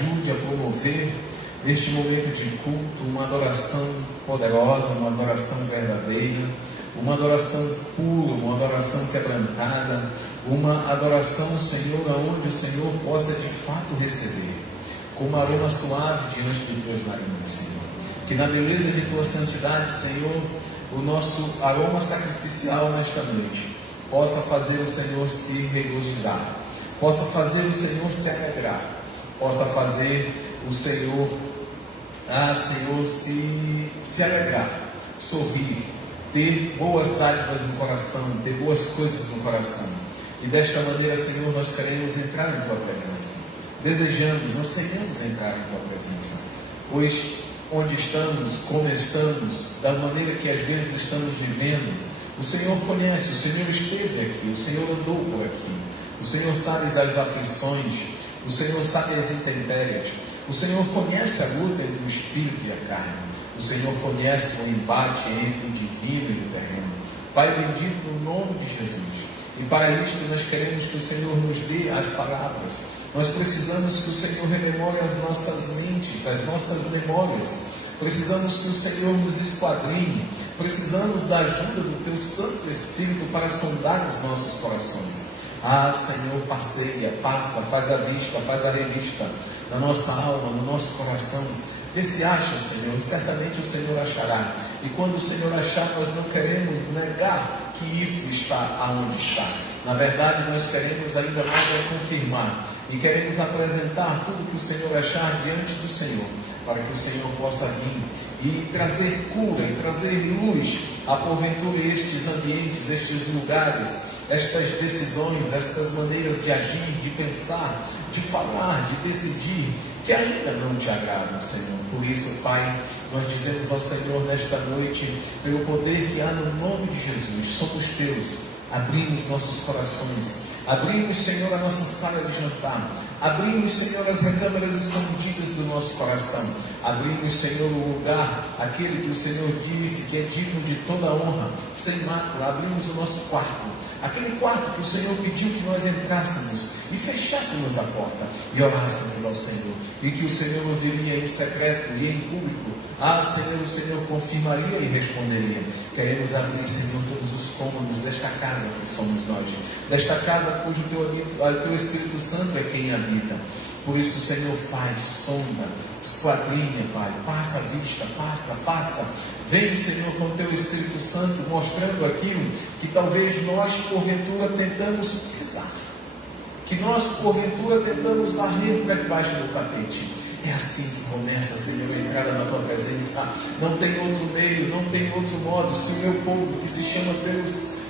ajude a promover neste momento de culto uma adoração poderosa, uma adoração verdadeira, uma adoração pura, uma adoração quebrantada, uma adoração, Senhor, aonde o Senhor possa de fato receber, com um aroma suave diante de tuas narinas, Senhor. Que na beleza de tua santidade, Senhor, o nosso aroma sacrificial nesta noite possa fazer o Senhor se regozijar, possa fazer o Senhor se alegrar, possa fazer o Senhor, Senhor, se alegrar, sorrir, ter boas dádivas no coração, ter boas coisas no coração. E desta maneira, Senhor, nós queremos entrar em tua presença, desejamos, ansiamos entrar em tua presença, pois onde estamos, como estamos, da maneira que às vezes estamos vivendo, o Senhor conhece, o Senhor esteve aqui, o Senhor andou por aqui, o Senhor sabe as aflições, o Senhor sabe as intempéries, o Senhor conhece a luta entre o espírito e a carne, o Senhor conhece o embate entre o divino e o terreno. Pai bendito, no nome de Jesus, e para isto nós queremos que o Senhor nos dê as palavras. Nós precisamos que o Senhor rememore as nossas mentes, as nossas memórias. Precisamos que o Senhor nos esquadrinhe. Precisamos da ajuda do Teu Santo Espírito para sondar os nossos corações. Senhor, passeia, passa, faz a vista, faz a revista na nossa alma, no nosso coração. Vê se acha, Senhor, e certamente o Senhor achará. E quando o Senhor achar, nós não queremos negar que isso está aonde está. Na verdade, nós queremos ainda mais confirmar e queremos apresentar tudo que o Senhor achar diante do Senhor, para que o Senhor possa vir e trazer cura e trazer luz a porventura estes ambientes, estes lugares, estas decisões, estas maneiras de agir, de pensar, de falar, de decidir, que ainda não te agradam, Senhor. Por isso, Pai, nós dizemos ao Senhor nesta noite, pelo poder que há no nome de Jesus, somos teus, abrimos nossos corações, abrimos, Senhor, a nossa sala de jantar, abrimos, Senhor, as recâmaras escondidas do nosso coração, abrimos, Senhor, o lugar, aquele que o Senhor disse que é digno de toda honra, sem mácula, abrimos o nosso quarto, aquele quarto que o Senhor pediu que nós entrássemos e fechássemos a porta e orássemos ao Senhor, e que o Senhor ouviria em secreto e em público. Senhor, o Senhor confirmaria e responderia. Queremos abrir, Senhor, todos os cômodos desta casa que somos nós, desta casa cujo Teu Espírito Santo é quem habita. Por isso, Senhor, faz, sonda, esquadrinha, Pai, passa a vista, passa. Vem, Senhor, com o Teu Espírito Santo, mostrando aquilo que talvez nós, porventura, tentamos pisar, que nós, porventura, tentamos varrer para debaixo do tapete. É assim que começa, Senhor, a entrada na Tua presença. Não tem outro meio, não tem outro modo. Se o meu povo, que se chama pelo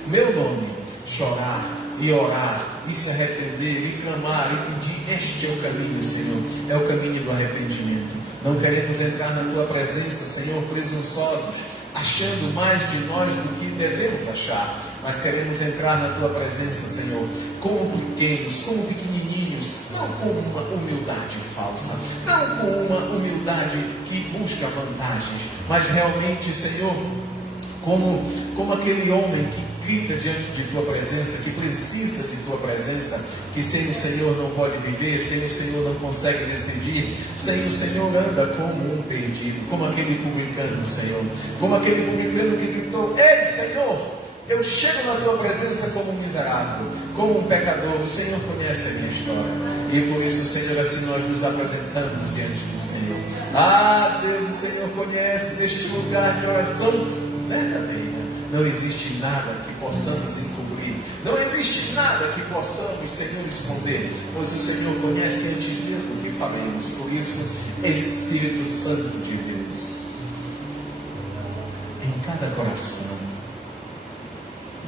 meu nome, chorar e orar, e se arrepender, e clamar, e pedir, este é o caminho, Senhor, é o caminho do arrependimento. Não queremos entrar na Tua presença, Senhor, presunçosos, achando mais de nós do que devemos achar, mas queremos entrar na Tua presença, Senhor, como pequenos, como pequenininhos, não com uma humildade falsa, não com uma humildade que busca vantagens, mas realmente, Senhor, como aquele homem que grita diante de Tua presença, que precisa de Tua presença, que sem o Senhor não pode viver, sem o Senhor não consegue decidir, sem o Senhor anda como um perdido, como aquele publicano, Senhor, como aquele publicano que gritou: ei, Senhor, eu chego na Tua presença como um miserável, como um pecador. O Senhor conhece a minha história, e por isso, Senhor, assim nós nos apresentamos diante do Senhor. Deus, o Senhor conhece deste lugar de oração verdadeira. Não existe nada que possamos encobrir, não existe nada que possamos, Senhor, esconder, pois o Senhor conhece antes mesmo que falemos. Por isso, Espírito Santo de Deus, em cada coração,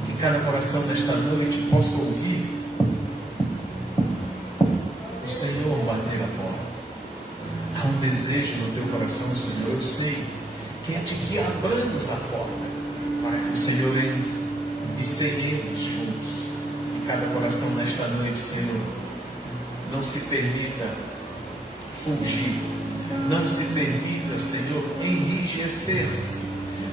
que cada coração nesta noite possa ouvir o Senhor bater a porta. Há um desejo no teu coração, Senhor, eu sei, que é de que abramos a porta para que o Senhor entre e seguimos juntos. Que cada coração nesta noite, Senhor, não se permita fugir, não se permita, Senhor, enrijecer-se,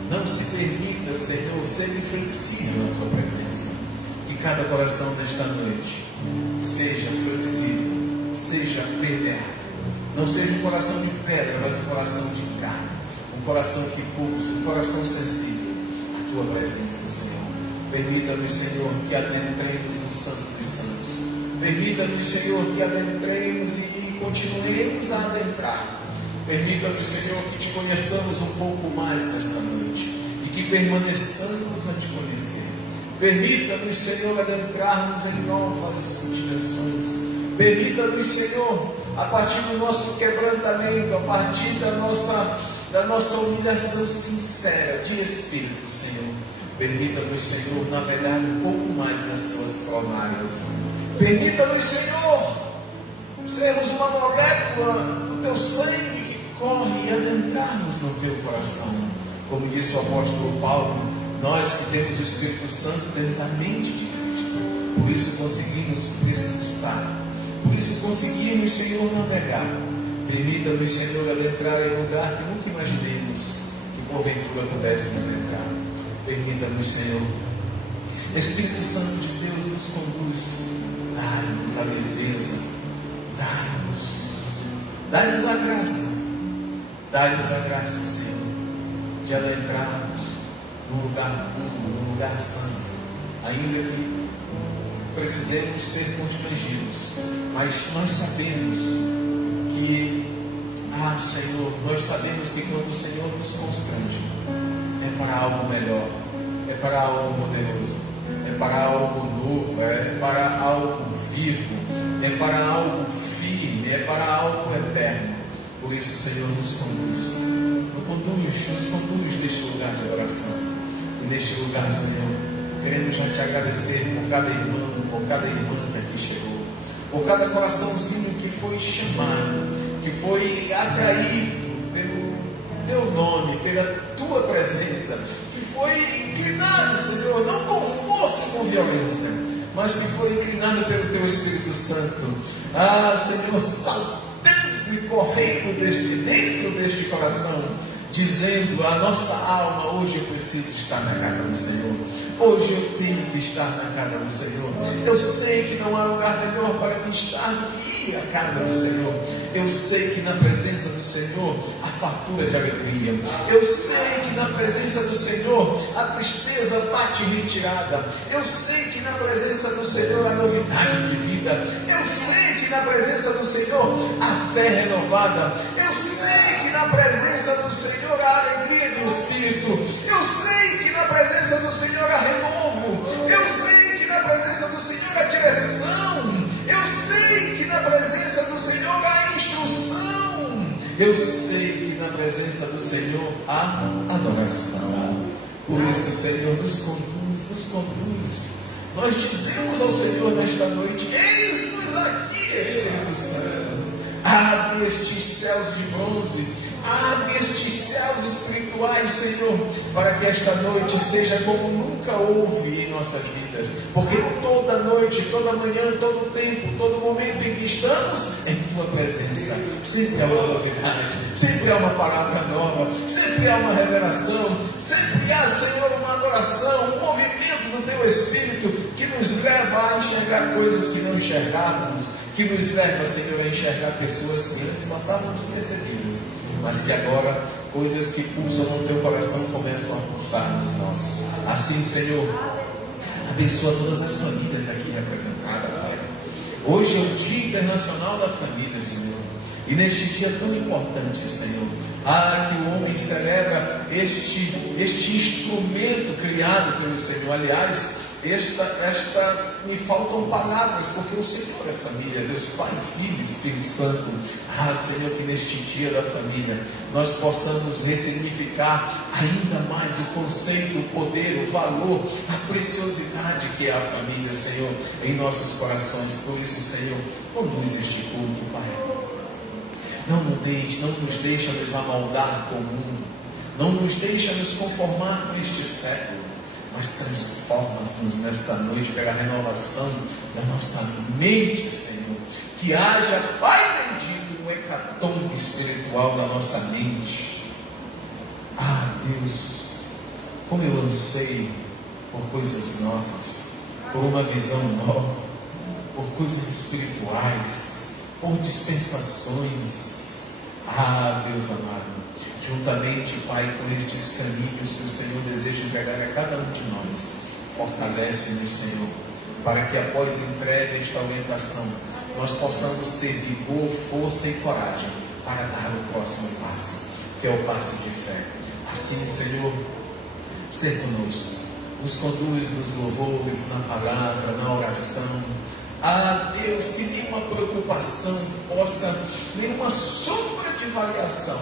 não se permita, Senhor, ser inflexível na Tua presença. Que cada coração nesta noite seja flexível, seja permeável, Não seja um coração de pedra, mas um coração de carne, um coração que pulsa, um coração sensível à tua presença, Senhor. Permita-nos, Senhor, que adentremos no Santo dos Santos. Permita-nos, Senhor, que adentremos e continuemos a adentrar. Permita-nos, Senhor, que te conheçamos um pouco mais nesta noite e que permaneçamos a te conhecer. Permita-nos, Senhor, adentrarmos em novas direções. Permita-nos, Senhor, a partir do nosso quebrantamento, a partir da nossa humilhação sincera de espírito, Senhor. Permita-nos, Senhor, navegar um pouco mais nas tuas pronárias. Permita-nos, Senhor, sermos uma molécula do teu sangue que corre e adentrarmos no teu coração. Como disse o apóstolo Paulo, nós que temos o Espírito Santo temos a mente de Cristo. Por isso conseguimos prescrutar. Por isso conseguimos, Senhor, navegar. Permita-nos, Senhor, adentrar em um lugar que nunca imaginemos que porventura pudéssemos entrar. Permita-nos, Senhor. Espírito Santo de Deus, nos conduz. Dai-nos a leveza. Dai-nos a graça. Dai-nos a graça, Senhor, de adentrarmos num lugar puro, num lugar santo. Ainda que precisemos ser constrangidos, mas nós sabemos que, Senhor, nós sabemos que quando o Senhor nos constrange, é para algo melhor, é para algo poderoso, é para algo novo, é para algo vivo, é para algo firme, é para algo eterno. Por isso, Senhor, nos conduz neste lugar de oração. E neste lugar, Senhor, queremos já te agradecer por cada irmão, por cada irmã que aqui chegou, por cada coraçãozinho que foi chamado, que foi atraído pelo teu nome, pela tua presença, que foi inclinado, Senhor, não com força e com violência, mas que foi inclinado pelo teu Espírito Santo. Senhor, saltando e correndo dentro deste coração, dizendo: a nossa alma, hoje eu preciso estar na casa do Senhor. Hoje eu tenho que estar na casa do Senhor. Eu sei que não há lugar melhor para mim estar do que ir à casa do Senhor. Eu sei que na presença do Senhor há fartura de alegria. Eu sei que na presença do Senhor a tristeza bate retirada. Eu sei que na presença do Senhor há novidade de vida. Eu sei que na presença do Senhor há fé renovada. Eu sei que na presença do Senhor há alegria do Espírito. Eu sei que na presença do Senhor há renovo. Eu sei que na presença do Senhor há direção. Eu sei que na presença do Senhor há instrução. Eu sei que na presença do Senhor há adoração. Por isso, Senhor, nos conduz. Nós dizemos ao Senhor nesta noite: eis-nos aqui, Espírito Santo. Abre estes céus de bronze, abre estes céus espirituais, Senhor, para que esta noite seja como nunca houve em nossas vidas, porque toda noite, toda manhã, todo tempo, todo momento em que estamos em Tua presença, sempre há uma novidade, sempre há uma palavra nova, sempre há uma revelação, sempre há, Senhor, uma adoração, um movimento do Teu Espírito que nos leva a enxergar coisas que não enxergávamos, que nos leva, Senhor, a enxergar pessoas que antes passavam despercebidas, mas que agora coisas que pulsam no teu coração começam a pulsar nos nossos. Assim, Senhor, abençoa todas as famílias aqui representadas, Pai. Hoje é o Dia Internacional da Família, Senhor, e neste dia tão importante, Senhor, que o homem celebra este instrumento criado pelo Senhor. Aliás, me faltam palavras, porque o Senhor é família, Deus Pai, Filho, Espírito Santo. Senhor, que neste dia da família nós possamos ressignificar ainda mais o conceito, o poder, o valor, a preciosidade que é a família, Senhor, em nossos corações. Por isso, Senhor, conduz este culto, Pai. Não nos deixa nos amoldar com o mundo, não nos deixa nos conformar com este século, mas transforma-nos nesta noite pela renovação da nossa mente, Senhor. Que haja, Pai bendito, um hecatombe espiritual na nossa mente. Deus, como eu anseio por coisas novas, por uma visão nova, por coisas espirituais, por dispensações. Ah, Deus amado, juntamente, Pai, com estes caminhos que o Senhor deseja entregar a cada um de nós, fortalece-nos, Senhor, para que após entrega esta orientação, nós possamos ter vigor, força e coragem para dar o próximo passo, que é o passo de fé. Assim, Senhor, ser conosco, nos conduz nos louvores, na palavra, na oração. Ah, Deus, que nenhuma preocupação possa, nenhuma sombra de variação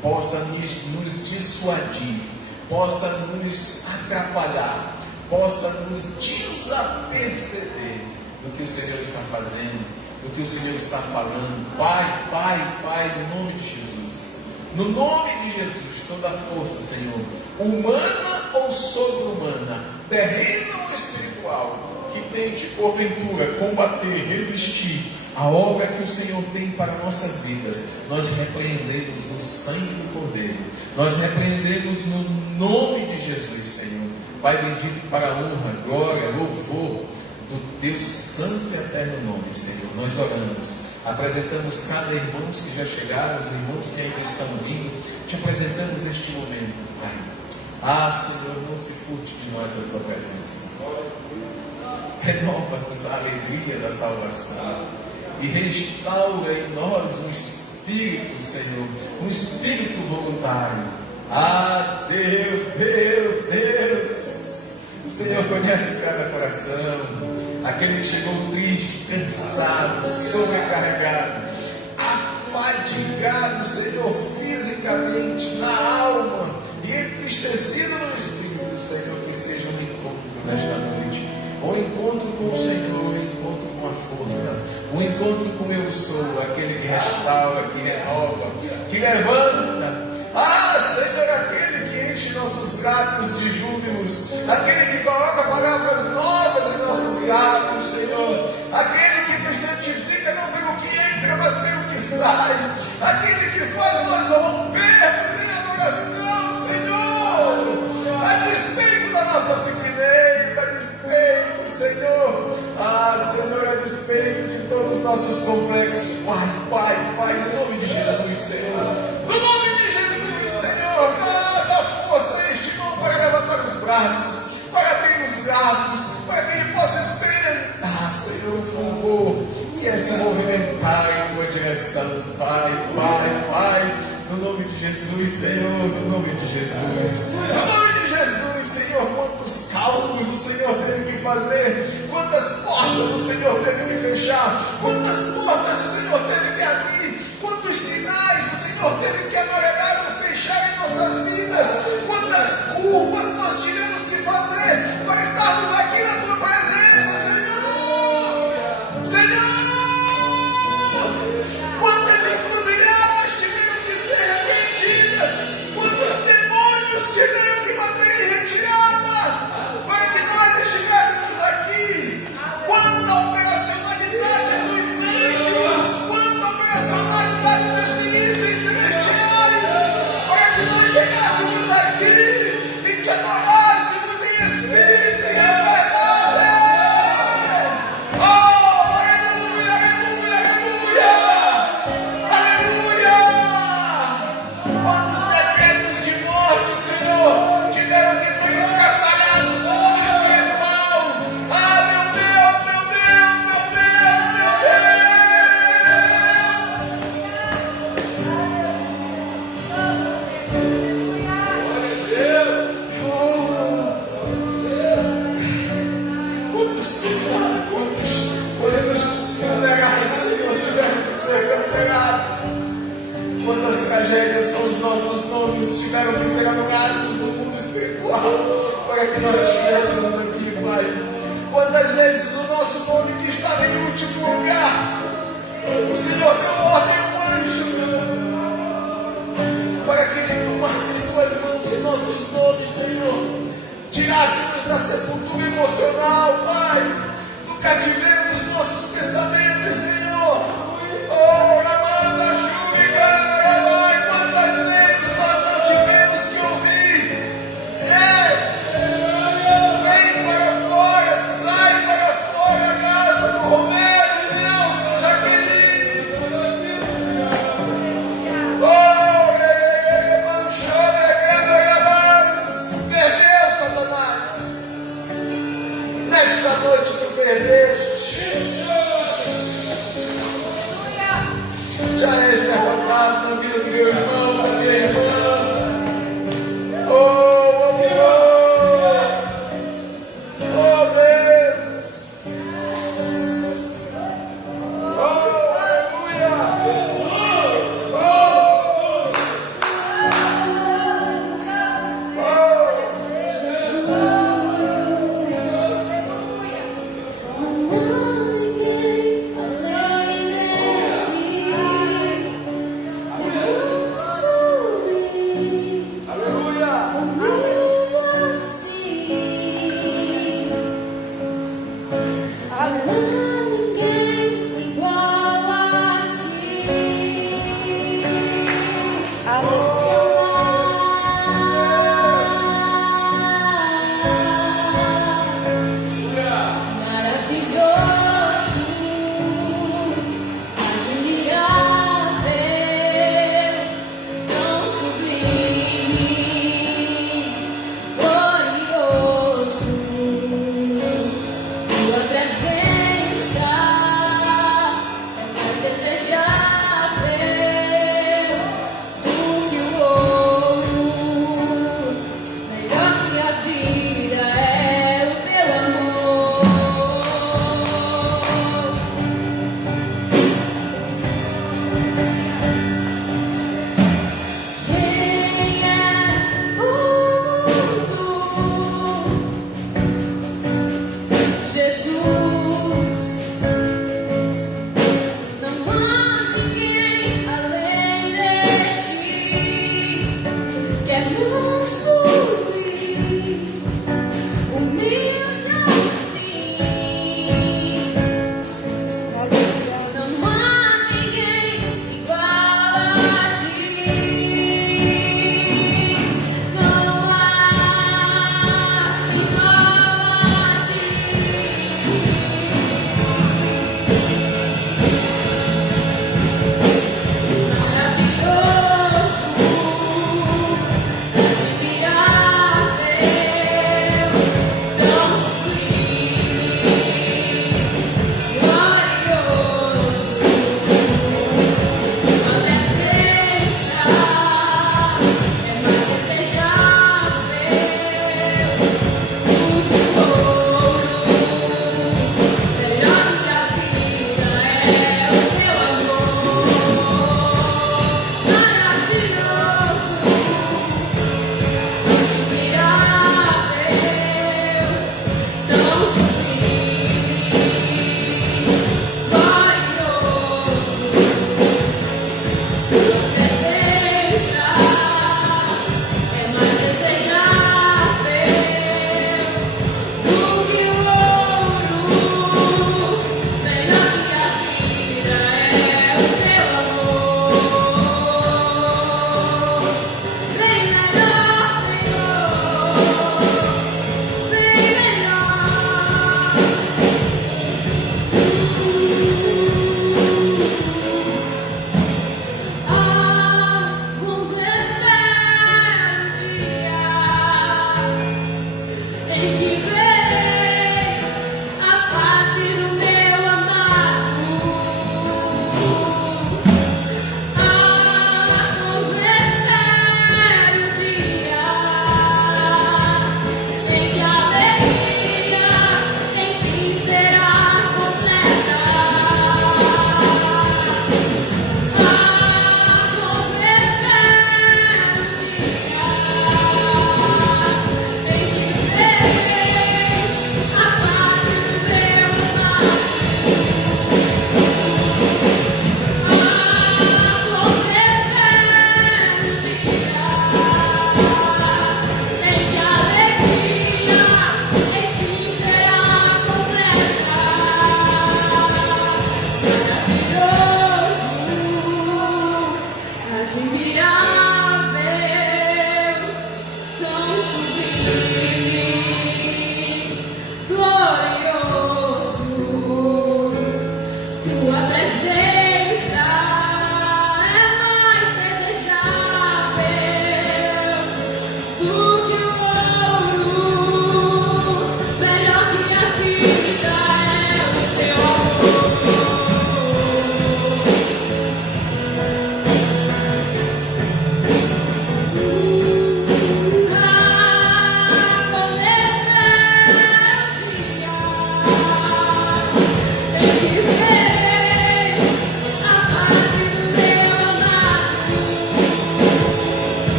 possa nos dissuadir, possa nos atrapalhar, possa nos desaperceber do que o Senhor está fazendo, do que o Senhor está falando. Pai, no nome de Jesus, no nome de Jesus, toda a força, Senhor, humana ou sobre-humana, terrena ou espiritual, que tente porventura combater, resistir a obra que o Senhor tem para nossas vidas, nós repreendemos no sangue do Cordeiro, nós repreendemos no nome de Jesus, Senhor. Pai bendito, para a honra, glória, louvor do Teu santo e eterno nome, Senhor, nós oramos, apresentamos cada irmão que já chegaram, os irmãos que ainda estão vindo, te apresentamos este momento, Pai. Ah, Senhor, não se furte de nós a Tua presença. Renova-nos a alegria da salvação e restaura em nós um espírito, Senhor, um espírito voluntário. Ah, Deus, o Senhor conhece cada coração, aquele que chegou triste, cansado, sobrecarregado, afadigado, Senhor, fisicamente, na alma e entristecido no espírito, Senhor, que seja um encontro nesta noite. Um encontro com o Senhor, um encontro com a força, um encontro com eu sou, aquele que restaura, que renova, que levanta. Ah, Senhor, aquele que enche nossos lábios de júbilos, aquele que coloca palavras novas em nossos lábios, Senhor, aquele que nos santifica não pelo que entra, mas pelo que sai, aquele que faz nós rompermos em adoração, Senhor, a despeito da nossa pequenez, a despeito, Senhor, Senhor, a despeito de todos os nossos complexos. Pai, no nome de Jesus, Senhor, no nome de Jesus, Senhor, dá força a este irmão para levantar os braços, para abrir os lábios, para que ele possa experimentar, Senhor, o fulgor que é se movimentar em tua direção. Pai, no nome de Jesus, Senhor, no nome de Jesus, no nome de Jesus, Senhor, quantos cálculos o Senhor teve que fazer, quantas portas o Senhor teve que fechar, quantas portas o Senhor teve que abrir, quantos sinais o Senhor teve que amarelar ou fechar em nossas vidas, quantas curvas nós tivemos que fazer para estarmos aqui na tua presença, Senhor, quantas encruzilhadas tiveram que ser repreendidas, quantos demônios tiveram que bater em retirada para que nós estivéssemos aqui, quanta operacionalidade dos anjos, quanta operacionalidade das milícias celestiais para que nós chegássemos aqui e te adorássemos em espírito e em verdade. Quantas tragédias com os nossos nomes tiveram que ser anulados no mundo espiritual para que nós estivéssemos aqui, Pai. Quantas vezes o nosso nome que estava em último lugar, o Senhor deu ordem ao anjo para que ele tomasse em suas mãos os nossos nomes, Senhor, tirássemos da sepultura emocional, Pai, do cativeiro dos nossos pensamentos, Senhor. Oh, Ramanda, quantas vezes nós não tivemos que ouvir: vem para fora, sai para fora, casa do Romero, Nelson, Jaqueline. na vida do meu irmão, da minha irmã. Oh, amor! Oh, Deus! Oh, aleluia!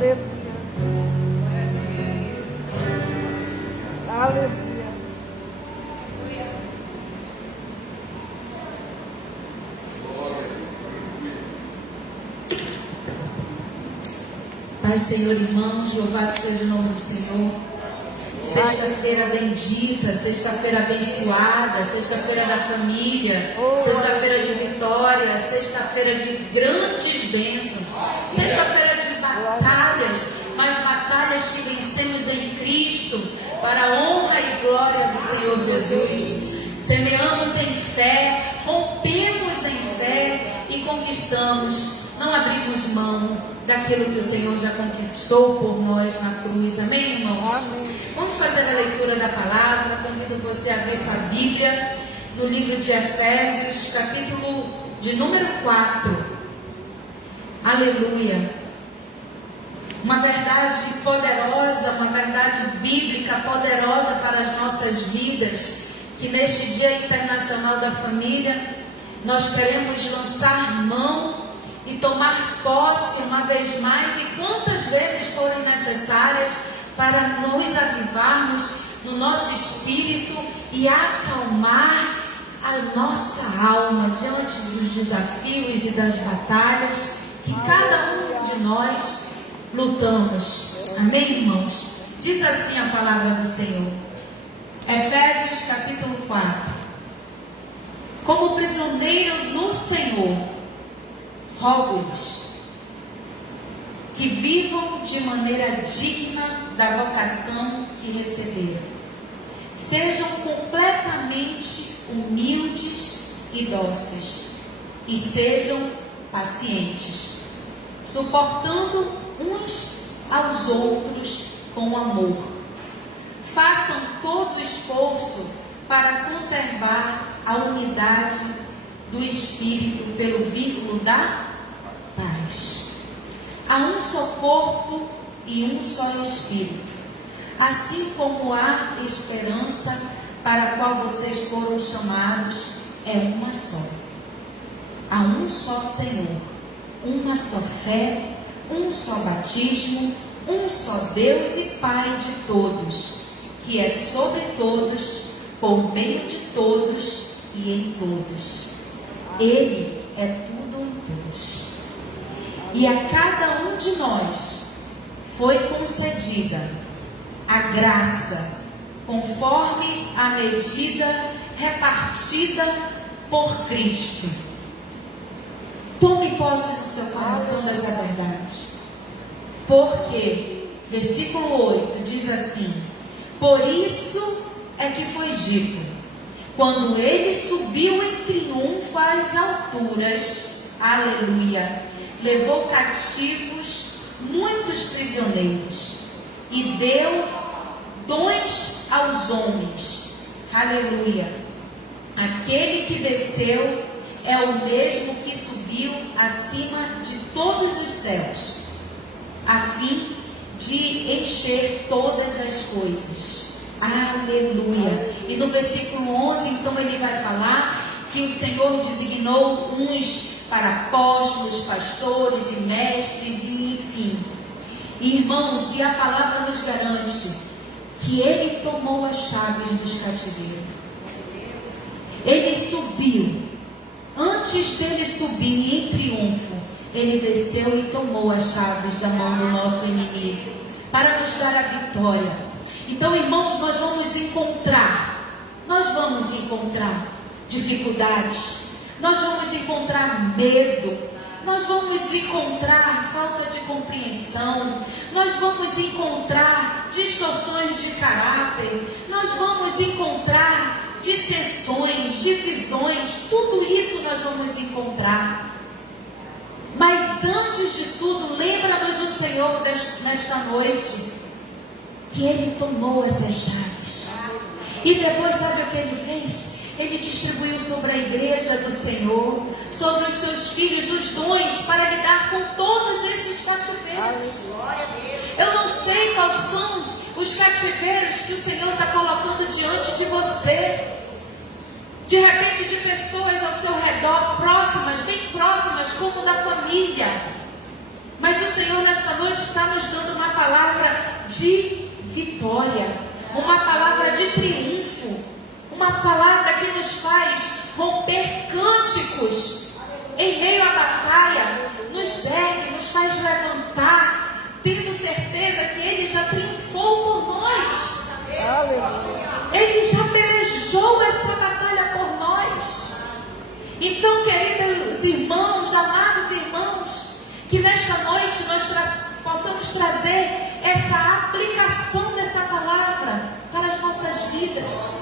Aleluia. Aleluia. Paz do Senhor, irmãos, louvado seja o nome do Senhor. Sexta-feira bendita, sexta-feira abençoada, sexta-feira da família, sexta-feira de vitória, sexta-feira de grandes bênçãos, sexta-feira de batalhas, mas batalhas que vencemos em Cristo, para a honra e glória do Senhor Jesus. Semeamos em fé, rompemos em fé e conquistamos. Não abrimos mão daquilo que o Senhor já conquistou por nós na cruz. Amém, irmãos? Amém. Vamos fazer a leitura da palavra. Convido você a abrir sua Bíblia no livro de Efésios, capítulo de número 4. Aleluia. Uma verdade poderosa, uma verdade bíblica poderosa para as nossas vidas, que neste Dia Internacional da Família, nós queremos lançar mão e tomar posse uma vez mais, e quantas vezes forem necessárias, para nos avivarmos no nosso espírito e acalmar a nossa alma diante dos desafios e das batalhas que cada um de nós lutamos. Amém, irmãos? Diz assim a palavra do Senhor. Efésios capítulo 4. Como prisioneiro no Senhor, rogo-lhes que vivam de maneira digna da vocação que receberam. Sejam completamente humildes e dóceis, e sejam pacientes, suportando uns aos outros com amor. Façam todo o esforço para conservar a unidade do Espírito pelo vínculo da paz. Há um só corpo e um só Espírito, assim como há esperança para a qual vocês foram chamados, é uma só. Há um só Senhor, uma só fé, um só batismo, um só Deus e Pai de todos, que é sobre todos, por meio de todos e em todos. Ele é tudo em todos. E a cada um de nós foi concedida a graça, conforme a medida repartida por Cristo. Tome posse no seu coração dessa verdade. Porque, versículo 8 diz assim: por isso é que foi dito, quando ele subiu em triunfo às alturas, aleluia, levou cativos muitos prisioneiros e deu dons aos homens, aleluia. Aquele que desceu é o mesmo que subiu acima de todos os céus, a fim de encher todas as coisas. Aleluia. E no versículo 11, então, ele vai falar que o Senhor designou uns para apóstolos, pastores e mestres, e enfim. Irmãos, e a palavra nos garante que ele tomou as chaves dos cativeiros. Ele subiu. Antes dele subir em triunfo, ele desceu e tomou as chaves da mão do nosso inimigo, para nos dar a vitória. Então, irmãos, nós vamos encontrar dificuldades, nós vamos encontrar medo, nós vamos encontrar falta de compreensão, nós vamos encontrar distorções de caráter, nós vamos encontrar dissensões, divisões, tudo isso nós vamos encontrar. Mas antes de tudo, lembra-nos o Senhor nesta noite, que Ele tomou essas chaves. E depois, sabe o que Ele fez? Ele distribuiu sobre a igreja do Senhor, sobre os seus filhos, os dons para lidar com todos esses cativeiros. Eu não sei quais são os cativeiros que o Senhor está colocando diante de você. De repente, de pessoas ao seu redor, próximas, bem próximas, como da família. Mas o Senhor nesta noite está nos dando uma palavra de vitória, uma palavra de triunfo, uma palavra que nos faz romper cânticos em meio à batalha, nos ergue, nos faz levantar, tendo certeza que Ele já triunfou por nós. Ele já pelejou essa batalha por nós. Então, queridos irmãos, amados irmãos, que nesta noite nós possamos trazer essa aplicação dessa palavra para as nossas vidas,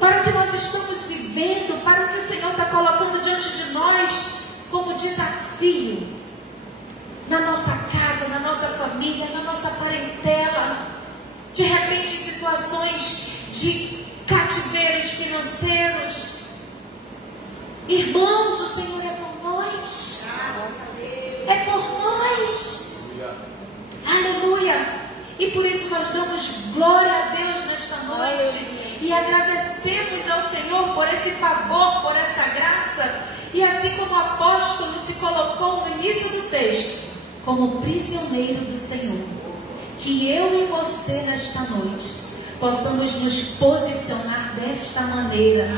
para o que nós estamos vivendo, para o que o Senhor está colocando diante de nós como desafio na nossa casa, na nossa família, na nossa parentela. De repente, em situações de cativeiros financeiros. Irmãos, o Senhor é por nós. É por nós. Aleluia. E por isso nós damos glória a Deus nesta noite. E agradecemos ao Senhor por esse favor, por essa graça. E assim como o apóstolo se colocou no início do texto, como prisioneiro do Senhor, que eu e você nesta noite possamos nos posicionar desta maneira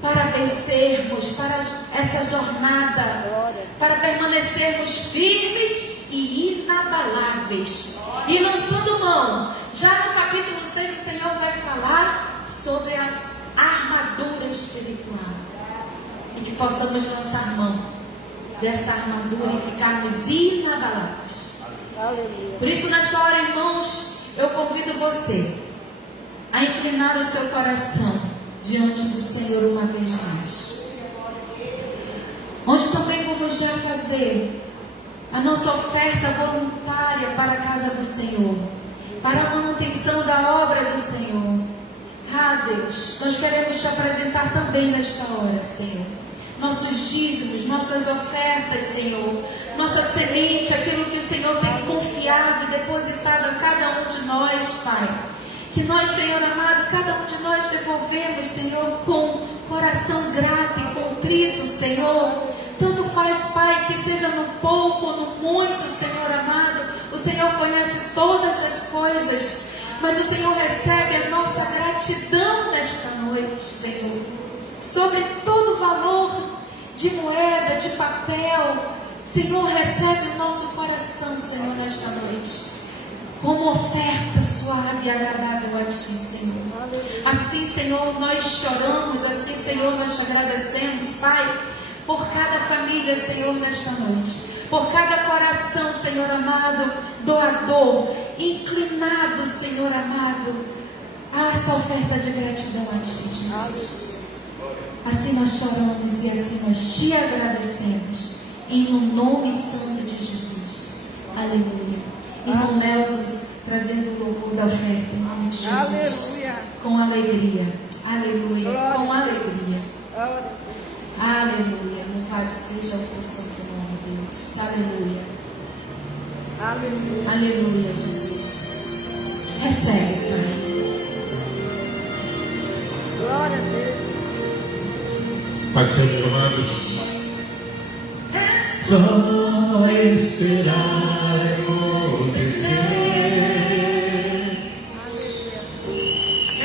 para vencermos, para essa jornada, para permanecermos firmes e inabaláveis e lançando mão. Já no capítulo 6 o Senhor vai falar sobre a armadura espiritual, e que possamos lançar mão dessa armadura e ficarmos inabaláveis. Por isso, nesta hora, irmãos, eu convido você a inclinar o seu coração diante do Senhor uma vez mais. Onde também vamos já fazer a nossa oferta voluntária para a casa do Senhor, para a manutenção da obra do Senhor. Ah, Deus, nós queremos te apresentar também nesta hora, Senhor, nossos dízimos, nossas ofertas, Senhor, nossa semente, aquilo que o Senhor tem confiado e depositado a cada um de nós, Pai. Que nós, Senhor amado, cada um de nós devolvemos, Senhor, com coração grato e contrito, Senhor. Tanto faz, Pai, que seja no pouco ou no muito, Senhor amado. O Senhor conhece todas as coisas, mas o Senhor recebe a nossa gratidão nesta noite, Senhor, sobre todo o valor de moeda, de papel. Senhor, recebe o nosso coração, Senhor, nesta noite, como oferta suave e agradável a Ti, Senhor. Assim, Senhor, nós choramos, assim, Senhor, nós te agradecemos, Pai, por cada família, Senhor, nesta noite, por cada coração, Senhor amado, doador, inclinado, Senhor amado, a essa oferta de gratidão a Ti, Jesus. Assim nós choramos e assim nós te agradecemos, em nome santo de Jesus. Aleluia. Irmão Nelson, trazendo o louvor da oferta, em nome de Jesus. Aleluia. Com alegria. Aleluia. Glória. Com alegria. Glória. Aleluia. Louvado seja o teu santo nome, Deus. Aleluia. Aleluia. Aleluia, Jesus. Recebe, Pai. Glória a Deus. Pai Santo, amados, só esperar acontecer,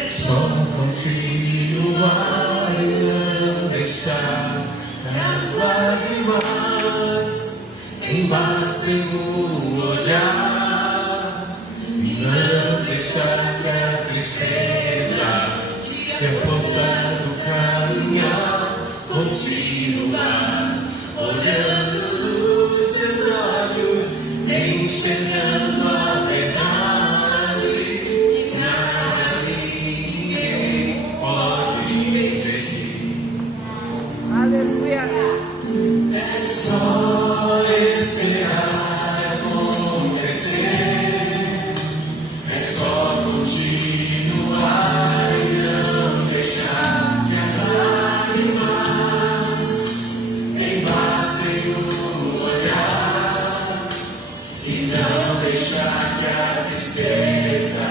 só continuar e não deixar que as lágrimas embaçem o olhar, e não deixar que a tristeza tenha pousado caminhar. Continuar olhando nos seus olhos, enxergando a verdade, que nada ninguém pode impedir. Aleluia. É só esperar acontecer, é só continuar e não deixar que as lágrimas deixar que a tristeza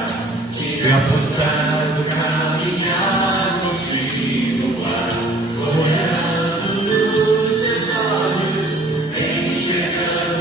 tenha postado caminhar, continuar olhando nos seus olhos, enxergando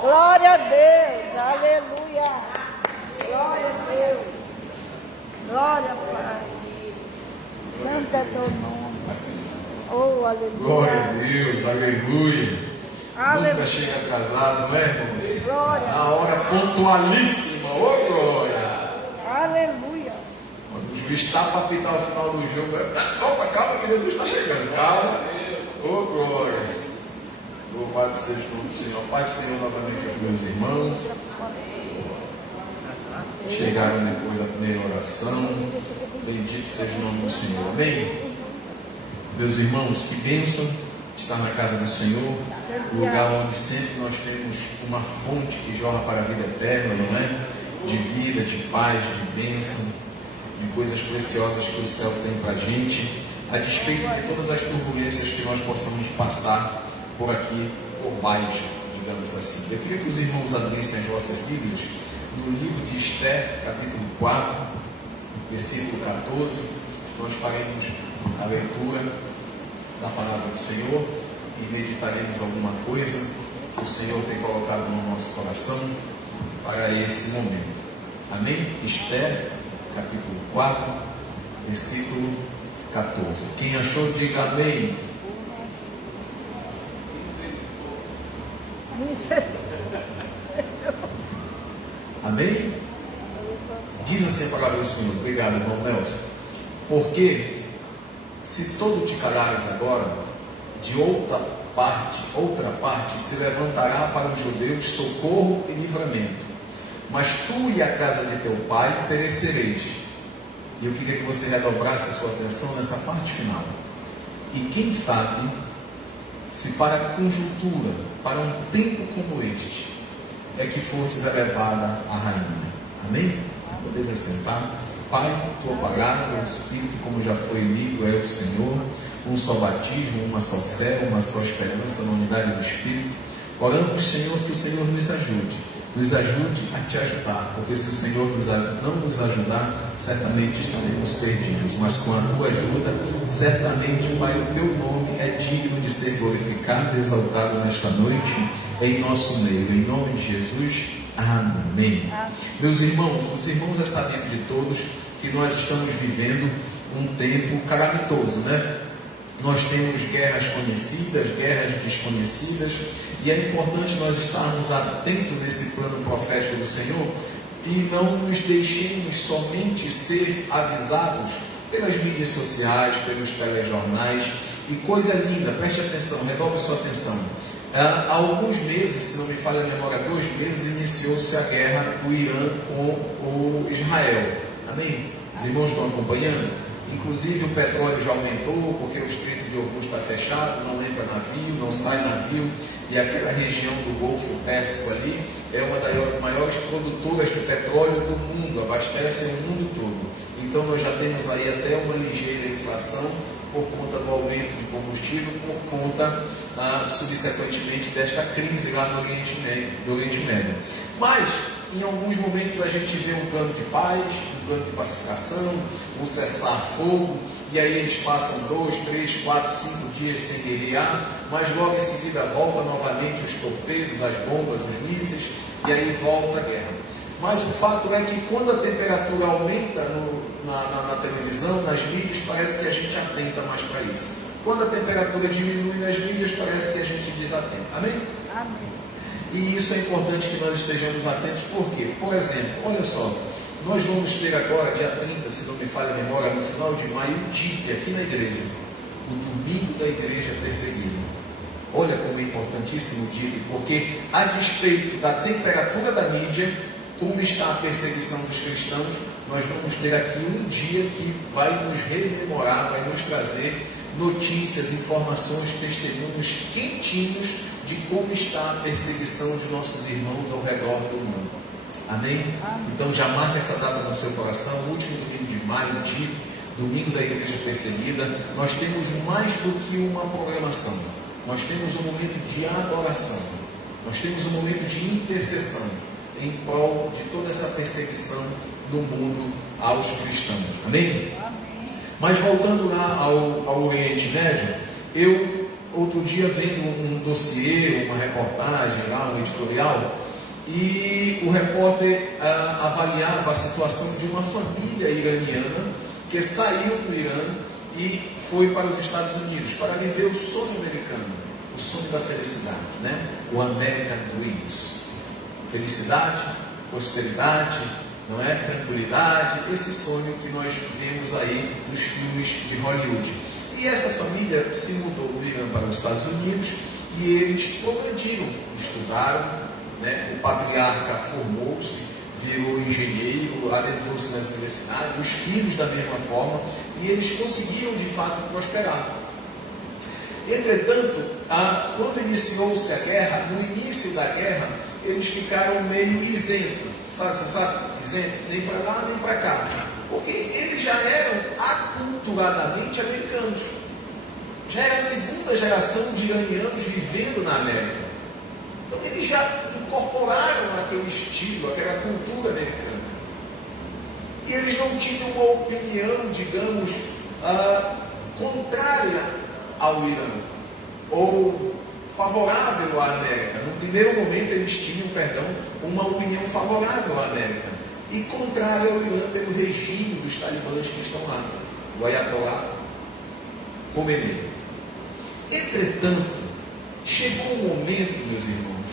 Glória a Deus, aleluia. Glória a Deus. Glória, Pai. Santo é teu nome. Oh, aleluia. Glória a Deus, aleluia. Nunca chega atrasado, não é, irmãos? Glória. A hora pontualíssima, ô glória. Aleluia. Quando o juiz está para apitar o final do jogo, opa, calma que Jesus está chegando. Calma. Ô glória. Louvado seja o nome do Senhor. Pai do Senhor, novamente aos meus irmãos. Chegaram depois da primeira oração. Bendito seja o nome do Senhor. Amém? Meus irmãos, que bênção estar na casa do Senhor, lugar onde sempre nós temos uma fonte que jorra para a vida eterna, não é? De vida, de paz, de bênção, de coisas preciosas que o céu tem para a gente, a despeito de todas as turbulências que nós possamos passar por aqui, por baixo, digamos assim. Eu queria que os irmãos abrissem as vossas Bíblias no livro de Esther, capítulo 4, versículo 14. Nós faremos a leitura da palavra do Senhor e meditaremos alguma coisa que o Senhor tem colocado no nosso coração para esse momento. Amém? Esther, capítulo 4, versículo 14. Quem achou, diga amém. Amém? Diz assim a palavra do Senhor. Obrigado, irmão Nelson. Porque se todo te calares agora, de outra parte se levantará para os judeus socorro e livramento, mas tu e a casa de teu pai perecereis. E eu queria que você redobrasse a sua atenção nessa parte final. E quem sabe se para a conjuntura, para um tempo como este, é que fostes elevada a rainha. Amém? Podeis assentar. Pai, tua palavra, o Espírito, como já foi lido, é o Senhor, um só batismo, uma só fé, uma só esperança na unidade do Espírito. Oramos, Senhor, que o Senhor nos ajude Nos ajude a te ajudar, porque se o Senhor não nos ajudar, certamente estaremos perdidos. Mas com a tua ajuda, certamente, Pai, o teu nome é digno de ser glorificado e exaltado nesta noite, em nosso meio. Em nome de Jesus, amém. Meus irmãos, os irmãos é sabido de todos que nós estamos vivendo um tempo calamitoso, né? Nós temos guerras conhecidas, guerras desconhecidas, e é importante nós estarmos atentos nesse plano profético do Senhor e não nos deixemos somente ser avisados pelas mídias sociais, pelos telejornais. E coisa linda, preste atenção, redobre sua atenção. Há alguns meses, se não me falha a memória, 2 meses, iniciou-se a guerra do Irã com o Israel. Amém? Os irmãos estão acompanhando? Inclusive o petróleo já aumentou, porque o Estreito de Hormuz está fechado, não entra navio, não sai navio, e aquela região do Golfo Pérsico ali é uma das maiores produtoras de petróleo do mundo, abastece o mundo todo. Então nós já temos aí até uma ligeira inflação por conta do aumento de combustível, por conta, subsequentemente, desta crise lá no Oriente Médio. Mas, em alguns momentos a gente vê um plano de paz, um plano de pacificação, um cessar-fogo, e aí eles passam 2, 3, 4, 5 dias sem guerrear, mas logo em seguida volta novamente os torpedos, as bombas, os mísseis, e aí volta a guerra. Mas o fato é que quando a temperatura aumenta na televisão, nas mídias, parece que a gente atenta mais para isso. Quando a temperatura diminui nas mídias, parece que a gente desatenta. Amém? Amém. E isso é importante que nós estejamos atentos, por quê? Por exemplo, olha só, nós vamos ter agora, dia 30, se não me falha a memória, no final de maio, o DIP aqui na igreja, o Domingo da Igreja Perseguida. Olha como é importantíssimo o DIP, porque a despeito da temperatura da mídia, como está a perseguição dos cristãos, nós vamos ter aqui um dia que vai nos rememorar, vai nos trazer notícias, informações, testemunhos quentinhos de como está a perseguição de nossos irmãos ao redor do mundo. Amém? Então já marca essa data no seu coração, o último domingo de maio, Domingo da Igreja Perseguida. Nós temos mais do que uma programação. Nós temos um momento de adoração. Nós temos um momento de intercessão em prol de toda essa perseguição no mundo aos cristãos. Amém? Mas voltando lá ao Oriente Médio, eu outro dia vendo um dossiê, uma reportagem lá, um editorial, e o repórter avaliava a situação de uma família iraniana que saiu do Irã e foi para os Estados Unidos para viver o sonho americano, o sonho da felicidade, né? O American Dreams. Felicidade, prosperidade, não é? Tranquilidade, esse sonho que nós vemos aí nos filmes de Hollywood. E essa família se mudou do Irã para os Estados Unidos e eles progrediram, estudaram, né? O patriarca formou-se, virou engenheiro, adentrou-se nas universidades, os filhos da mesma forma, e eles conseguiram de fato prosperar. Entretanto, quando iniciou-se a guerra, no início da guerra, eles ficaram meio isentos, você sabe? Isentos, nem para lá nem para cá, porque eles já eram aculturadamente americanos, já era a segunda geração de iranianos vivendo na América, então eles já incorporaram aquele estilo, aquela cultura americana, e eles não tinham uma opinião, digamos, contrária ao Irã, ou favorável à América. No primeiro momento eles tinham, uma opinião favorável à América e contrária ao Irã pelo regime dos talibãs que estão lá, o Ayatollah Khomeini. Entretanto, chegou um momento, meus irmãos,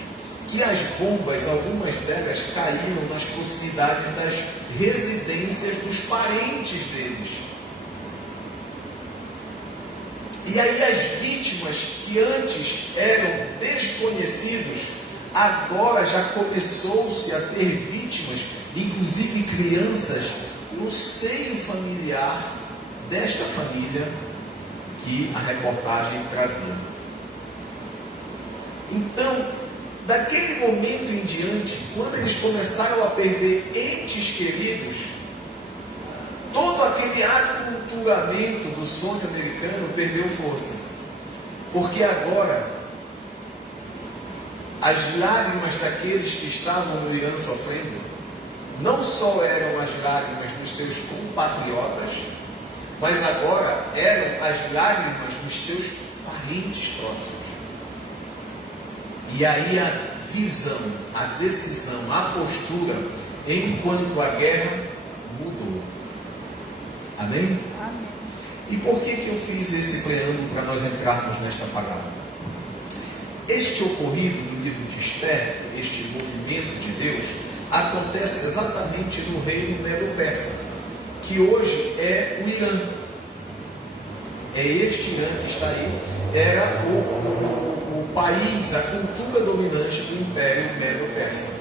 que as bombas, algumas delas caíram nas proximidades das residências dos parentes deles. E aí as vítimas que antes eram desconhecidos, agora já começou-se a ter vítimas, inclusive crianças, no seio familiar desta família que a reportagem trazia. Então, daquele momento em diante, quando eles começaram a perder entes queridos, todo aquele aculturamento do sonho americano perdeu força. Porque agora as lágrimas daqueles que estavam no Irã sofrendo não só eram as lágrimas dos seus compatriotas, mas agora eram as lágrimas dos seus parentes próximos. E aí a visão, a decisão, a postura, enquanto a guerra mudou. Amém? Amém. E por que eu fiz esse preâmbulo para nós entrarmos nesta palavra? Este ocorrido no livro de Esther, este movimento de Deus, acontece exatamente no reino Medo-Persa, que hoje é o Irã. É este Irã que está aí, era o país, a cultura dominante do Império Medo-Persa.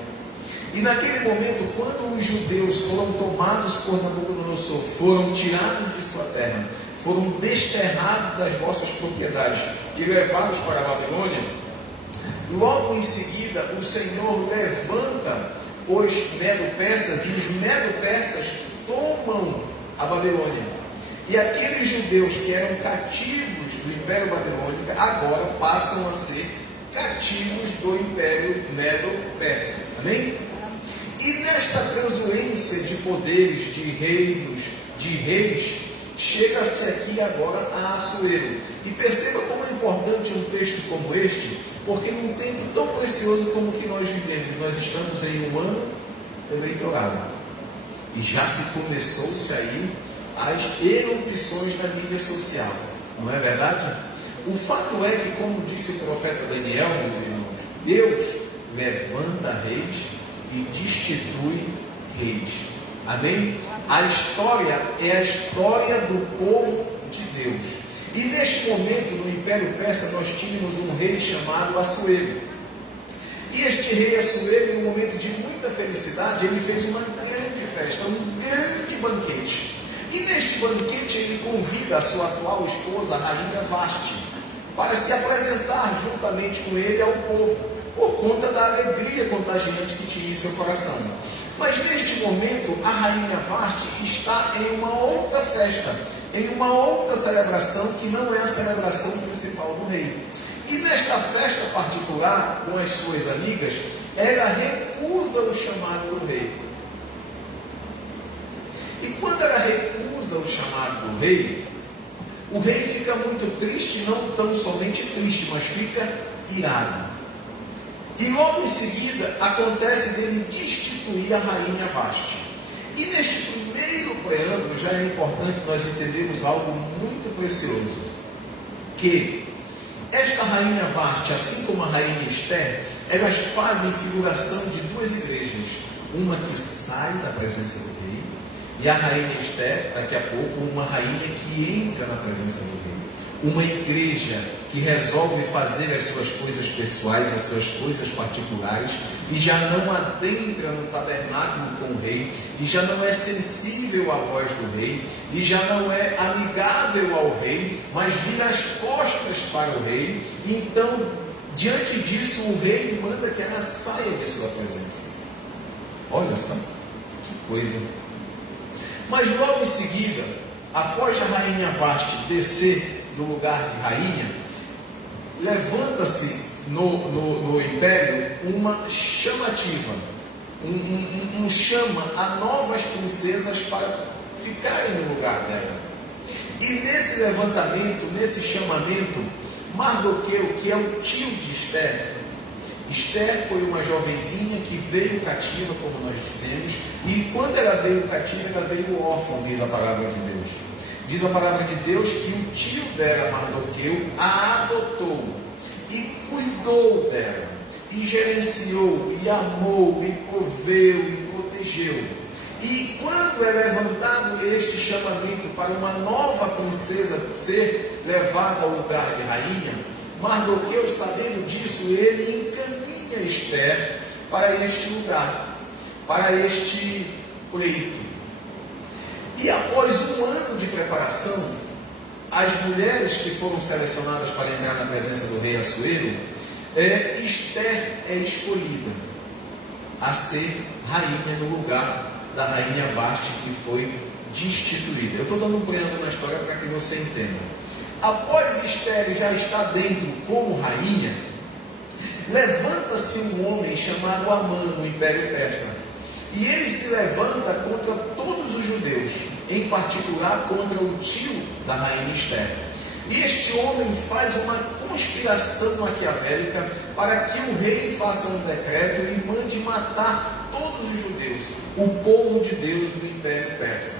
E naquele momento, quando os judeus foram tomados por Nabucodonosor, foram tirados de sua terra, foram desterrados das vossas propriedades e levados para a Babilônia, logo em seguida o Senhor levanta os Medo-Persas e os Medo-Persas tomam a Babilônia. E aqueles judeus que eram cativos do Império Babilônico agora passam a ser cativos do Império Medo-Persa. Amém? E nesta transuência de poderes, de reinos, de reis, chega-se aqui agora a Assuero. E perceba como é importante um texto como este, porque num tempo tão precioso como o que nós vivemos, nós estamos em um ano eleitoral. E já se começou-se aí as erupções na mídia social. Não é verdade? O fato é que, como disse o profeta Daniel, meus irmãos, Deus levanta reis e destitui reis. Amém? A história é a história do povo de Deus. E neste momento, no Império Persa, nós tínhamos um rei chamado Assuero. E este rei Assuero, em um momento de muita felicidade, ele fez uma grande festa, um grande banquete. E neste banquete ele convida a sua atual esposa, a rainha Vasti, para se apresentar juntamente com ele ao povo, por conta da alegria contagiante que tinha em seu coração. Mas neste momento a rainha Vasti está em uma outra festa, em uma outra celebração que não é a celebração principal do rei. E nesta festa particular, com as suas amigas, ela recusa o chamado do rei. E quando ela recusa o chamado do rei, o rei fica muito triste, não tão somente triste, mas fica irado. E logo em seguida acontece dele destituir a rainha Vasti. E neste primeiro preâmbulo já é importante nós entendermos algo muito precioso, que esta rainha Vasti, assim como a rainha Esther, elas fazem figuração de duas igrejas, uma que sai da presença do rei, e a rainha Esther, daqui a pouco, uma rainha que entra na presença do rei. Uma igreja que resolve fazer as suas coisas pessoais, as suas coisas particulares, e já não adentra no tabernáculo com o rei, e já não é sensível à voz do rei, e já não é amigável ao rei, mas vira as costas para o rei. Então, diante disso, o rei manda que ela saia de sua presença. Olha só, que coisa. Mas logo em seguida, após a rainha Vasti descer do lugar de rainha, levanta-se no império uma chamativa, um chama a novas princesas para ficarem no lugar dela. E nesse levantamento, nesse chamamento, Mardoqueu, que é o tio de Esther, Esther foi uma jovenzinha que veio cativa, como nós dissemos, e quando ela veio cativa, ela veio órfã, diz a palavra de Deus. Diz a palavra de Deus que o tio dela, Mardoqueu, a adotou e cuidou dela, e gerenciou, e amou, e proveu, e protegeu. E quando é levantado este chamamento para uma nova princesa ser levada ao lugar de rainha, Mardoqueu, sabendo disso, ele encaminha Esther para este lugar, para este pleito. E após um ano de preparação, as mulheres que foram selecionadas para entrar na presença do rei Assuero, Esther é escolhida a ser rainha no lugar da rainha Vasti, que foi destituída. Eu estou dando um preâmbulo na história para que você entenda. Após Esther já estar dentro como rainha, levanta-se um homem chamado Amã no Império Persa, e ele se levanta contra todos os judeus, em particular contra o tio da rainha Esther. E este homem faz uma conspiração maquiavélica para que o rei faça um decreto e mande matar todos os judeus, o povo de Deus do Império Persa.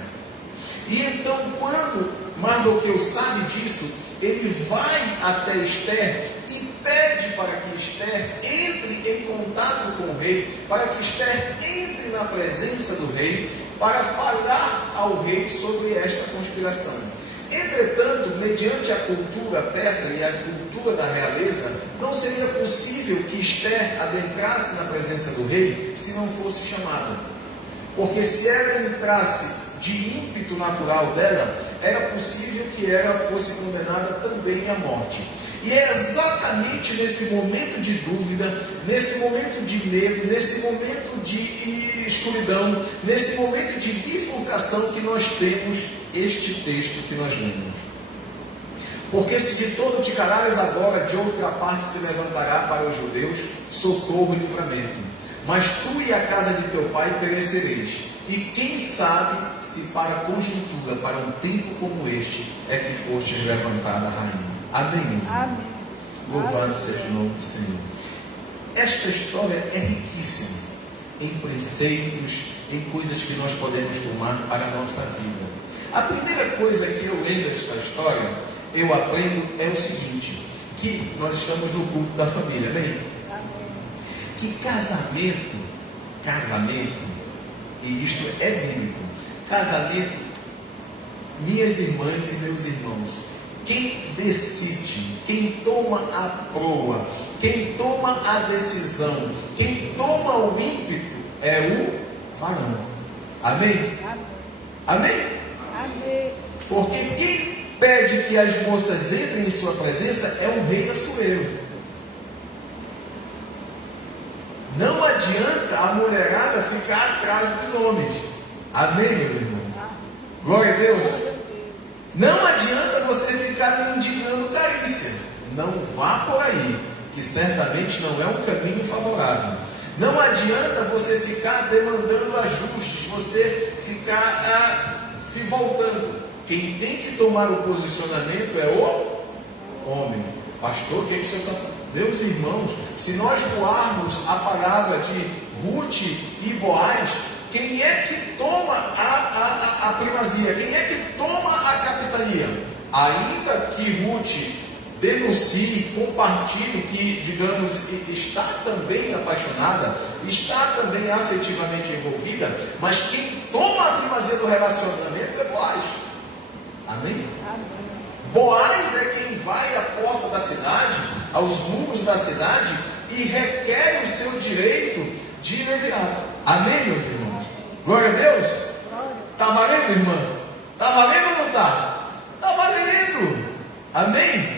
E então, quando Mardoqueu sabe disso, ele vai até Esther e pede para que Esther entre em contato com o rei, para que Esther entre na presença do rei, para falar ao rei sobre esta conspiração. Entretanto, mediante a cultura persa e a cultura da realeza, não seria possível que Esther adentrasse na presença do rei se não fosse chamada. Porque se ela entrasse de ímpeto natural dela, era possível que ela fosse condenada também à morte. E é exatamente nesse momento de dúvida, nesse momento de medo, nesse momento de escuridão, nesse momento de bifurcação que nós temos este texto que nós lemos. Porque se de todo te calares agora, de outra parte se levantará para os judeus socorro e livramento. Mas tu e a casa de teu pai perecereis. E quem sabe se para a conjuntura, para um tempo como este, é que fostes levantada a rainha. Amém. Amém. Louvado seja o nome do Senhor. Esta história é riquíssima em preceitos, em coisas que nós podemos tomar para a nossa vida. A primeira coisa que eu lendo esta história, eu aprendo é o seguinte, que nós estamos no culto da família, amém? Que casamento, e isto é bíblico, casamento, minhas irmãs e meus irmãos, quem decide, quem toma a proa, quem toma a decisão, quem toma o ímpeto é o varão. Amém? Amém? Amém. Porque quem pede que as moças entrem em sua presença é um rei Assuero. Não adianta a mulherada ficar atrás dos homens. Amém, meus irmãos? Glória a Deus. Não adianta você ficar mendigando carícia. Não vá por aí, que certamente não é um caminho favorável. Não adianta você ficar demandando ajustes, você ficar se voltando. Quem tem que tomar o posicionamento é o homem. Pastor, o que o senhor está falando? Meus irmãos, se nós voarmos a palavra de Ruth e Boaz, quem é que toma a primazia? Quem é que toma a capitania? Ainda que Ruth denuncie, compartilhe que, digamos, está também apaixonada, está também afetivamente envolvida, mas quem toma a primazia do relacionamento é Boaz. Amém? Amém. Boaz é quem vai à porta da cidade, aos muros da cidade, e requer o seu direito de levirato. Amém, meus irmãos? Glória a Deus. Está valendo, irmã? Está valendo ou não está? Está valendo. Amém?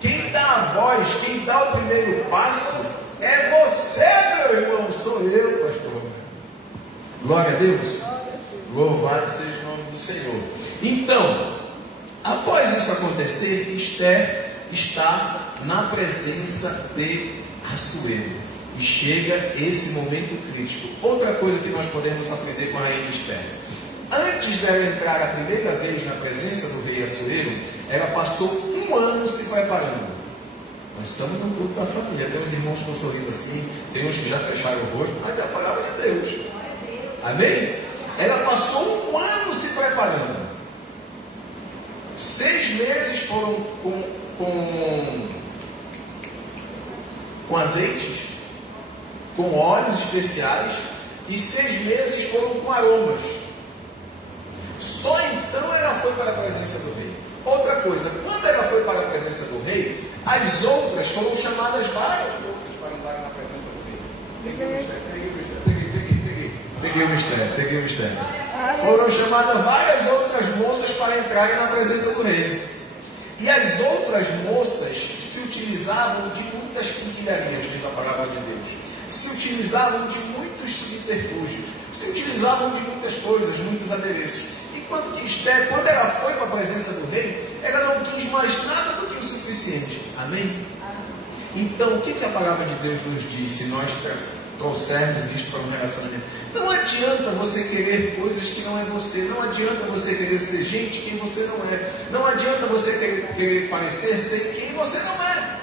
Quem dá a voz, quem dá o primeiro passo, é você, meu irmão. Sou eu, pastor. Glória a Deus. Louvado seja o nome do Senhor. Então, após isso acontecer, Esther está na presença de Assuero. E chega esse momento crítico. Outra coisa que nós podemos aprender com a rainha Esther. Antes dela entrar a primeira vez na presença do rei Assuero, ela passou 1 ano se preparando. Nós estamos no culto da família. Tem uns irmãos com um sorriso assim, tem uns que já fecharam o rosto, mas é a palavra de Deus. Amém? Ela passou 1 ano se preparando. 6 meses foram com azeites, com óleos especiais, e 6 meses foram com aromas. Só então ela foi para a presença do rei. Outra coisa, quando ela foi para a presença do rei, as outras foram chamadas várias moças para entrar na presença do rei. Peguei o mistério. Foram chamadas várias outras moças para entrarem na presença do rei. E as outras moças se utilizavam de muitas quinquilharias, diz a palavra de Deus. Se utilizavam de muitos subterfúgios. Se utilizavam de muitas coisas, muitos adereços. Enquanto que Esther, quando ela foi para a presença do rei, ela não quis mais nada do que o suficiente. Amém? Então, o que a palavra de Deus nos diz se nós trouxermos isto para um relacionamento? Não adianta você querer coisas que não é você. Não adianta você querer ser gente quem você não é. Não adianta você querer parecer ser quem você não é.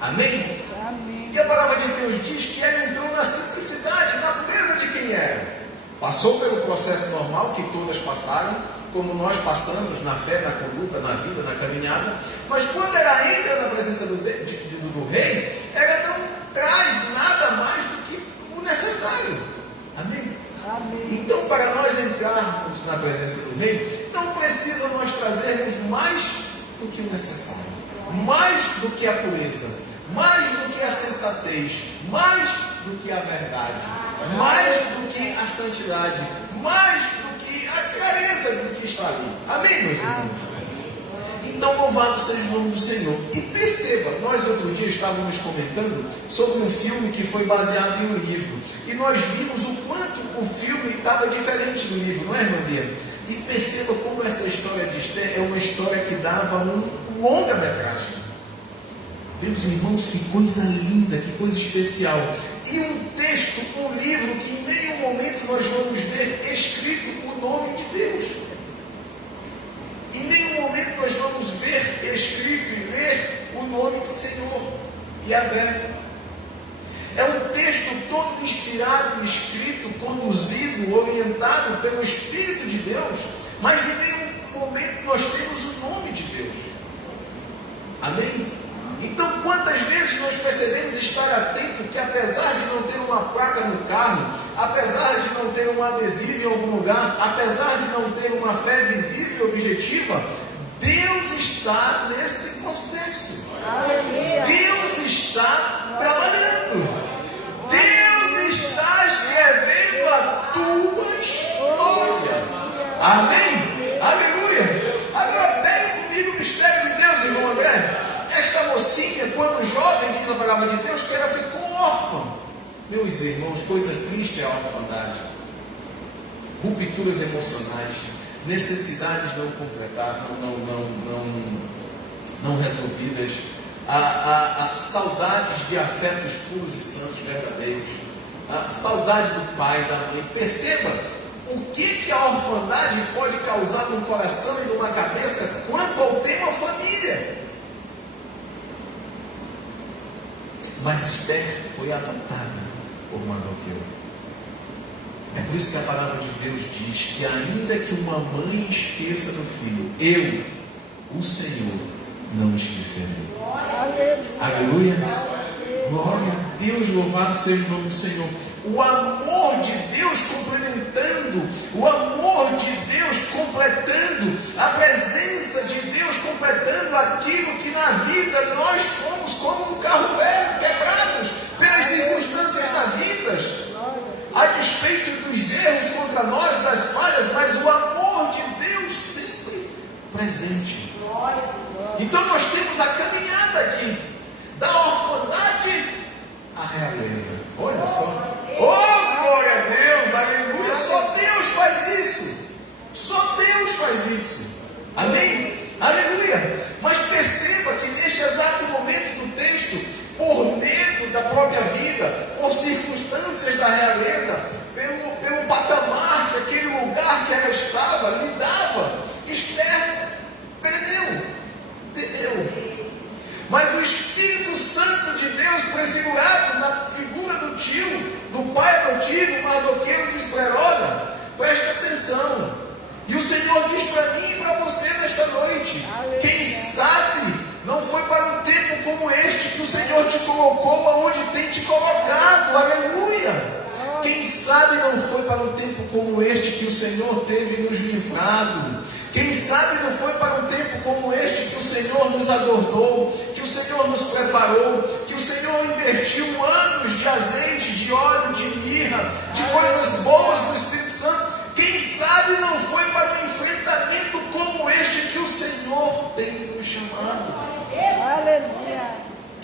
Amém? Amém. E a palavra de Deus diz que ela entrou na simplicidade, na pureza de quem era. Passou pelo processo normal que todas passaram, como nós passamos na fé, na conduta, na vida, na caminhada. Mas quando ela entra na presença do rei, ela não traz nada mais do que o necessário. Amém? Amém. Então, para nós entrarmos na presença do rei, não precisa nós trazermos mais do que o necessário, mais do que a pureza, mais do que a sensatez, mais do que a verdade, mais do que a santidade, mais do que a clareza do que está ali. Amém, meus irmãos? Então, louvado seja o nome do Senhor. E perceba, nós outro dia estávamos comentando sobre um filme que foi baseado em um livro. E nós vimos o quanto o filme estava diferente do livro, não é, irmã Bia? E perceba como essa história de Esther é uma história que dava um longa-metragem. Meus irmãos, que coisa linda, que coisa especial. E um texto, um livro que em nenhum momento nós vamos ver escrito o nome de Deus. Em nenhum momento nós vamos ver escrito e ler o nome do Senhor, Yahvé. É um texto todo inspirado, escrito, conduzido, orientado pelo Espírito de Deus, mas em nenhum momento nós temos o nome de Deus. Amém? Então, quantas vezes nós percebemos estar atento que, apesar de não ter uma placa no carro, apesar de não ter um adesivo em algum lugar, apesar de não ter uma fé visível e objetiva, Deus está nesse processo. Aleluia. Deus está trabalhando. Deus está escrevendo a tua história. Amém? Aleluia. Agora, pega comigo o mistério de Deus, irmão André. Esta mocinha, quando jovem, diz a palavra de Deus, que ela ficou órfã. Meus irmãos, coisa triste é a orfandade. Rupturas emocionais, necessidades não completadas, não resolvidas, saudades de afetos puros e santos verdadeiros, saudade do pai, da mãe. Perceba o que a orfandade pode causar num coração e numa cabeça quanto ao tema família. Mas Esther foi adotada por Mardoqueu. É por isso que a palavra de Deus diz que ainda que uma mãe esqueça do filho, eu, o Senhor, não esquecerei. Aleluia. Glória a Deus, louvado seja o nome do Senhor. O amor de Deus complementando, o amor de Deus completando, a presença de Deus completando aquilo que na vida nós fomos como um carro velho, quebrados pelas circunstâncias da vida, a despeito dos erros contra nós, das falhas, mas o amor de Deus sempre presente. Então nós temos a caminhada aqui, da orfandade à realeza. Olha só. Oh, glória a Deus, aleluia. Só Deus faz isso. Só Deus faz isso. Amém? Aleluia. Mas perceba que neste exato momento do texto, por medo da própria vida, por circunstâncias da realeza, pelo patamar que aquele lugar que ela estava lhe dava, Esther temeu. Mas o Espírito Santo de Deus, prefigurado na figura do tio, do pai adotivo, Mardoqueu, diz para ela: olha, preste atenção. E o Senhor diz para mim e para você nesta noite: quem sabe não foi para um tempo como este que o Senhor te colocou aonde tem te colocado. Aleluia. Quem sabe não foi para um tempo como este que o Senhor teve nos livrado. Quem sabe não foi para um tempo como este que o Senhor nos adornou, que o Senhor nos preparou, que o Senhor investiu anos de azeite, de óleo, de mirra, de coisas boas do Espírito Santo. Quem sabe não foi para um enfrentamento como este que o Senhor tem nos chamado. Aleluia.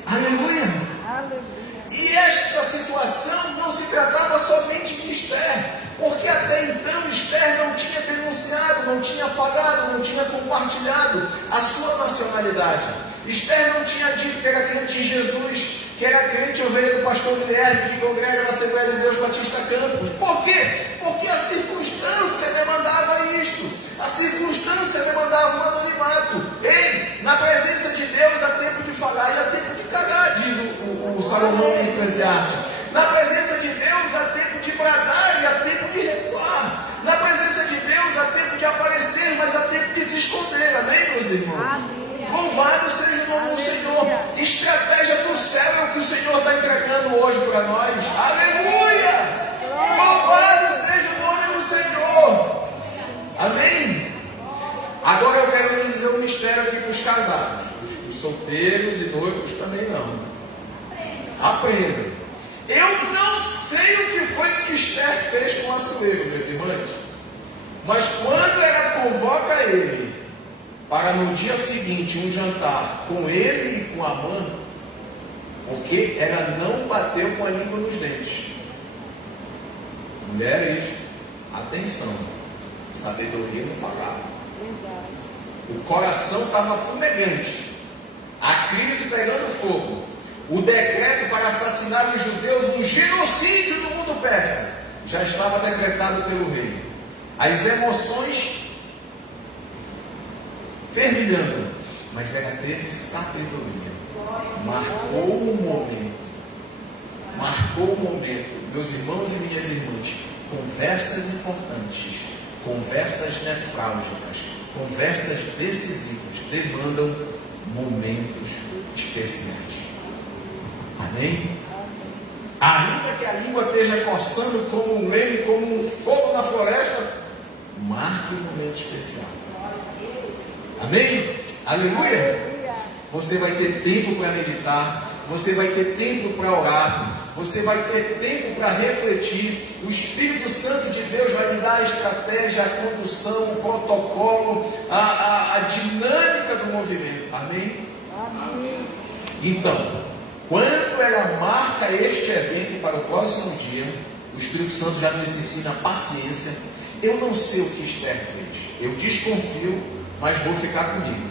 Aleluia. Aleluia. E esta situação não se tratava somente de Esther, porque até então Esther não tinha denunciado, não tinha falado, não tinha compartilhado a sua nacionalidade. Esther não tinha dito que era crente em Jesus, que era crente ovelha do pastor Guilherme, que congrega na Assembleia de Deus Batista Campos. Por quê? Porque a circunstância demandava isto. A circunstância demandava um anonimato. Ei, na presença de Deus há tempo de falar e há tempo de cagar, diz o Salomão em Eclesiastes. Na presença de Deus há tempo de bradar e há tempo de recuar. Na presença de Deus há tempo de aparecer, mas há tempo de se esconder. Amém, meus irmãos? Amém. Louvado seja o nome do Senhor. Estratégia do céu é o que o Senhor está entregando hoje para nós. Aleluia! Louvado seja o nome do Senhor. Amém? Agora eu quero lhes dizer um mistério aqui para os casados. Os solteiros e noivos também não. Aprendam. Eu não sei o que foi que Esther fez com Assuero, meus irmãos. Mas quando ela convoca ele para no dia seguinte um jantar com ele e com Amã, porque ela não bateu com a língua nos dentes. Mulheres, atenção, sabedoria no falar. O coração estava fumegante, a crise pegando fogo, o decreto para assassinar os judeus, um genocídio do mundo persa, já estava decretado pelo rei. As emoções fervilhando, mas ela teve sabedoria. Marcou o momento, meus irmãos e minhas irmãs. Conversas importantes, conversas nefrálgicas, conversas decisivas demandam momentos especiais. Amém? Ainda que a língua esteja coçando como um leme, como um fogo na floresta, marque um momento especial. Amém? Aleluia! Você vai ter tempo para meditar, você vai ter tempo para orar, você vai ter tempo para refletir. O Espírito Santo de Deus vai lhe dar a estratégia, a condução, o protocolo, a dinâmica do movimento. Amém? Amém. Então, quando ela marca este evento para o próximo dia, o Espírito Santo já nos ensina paciência. Eu não sei o que Esther fez, eu desconfio, mas vou ficar comigo.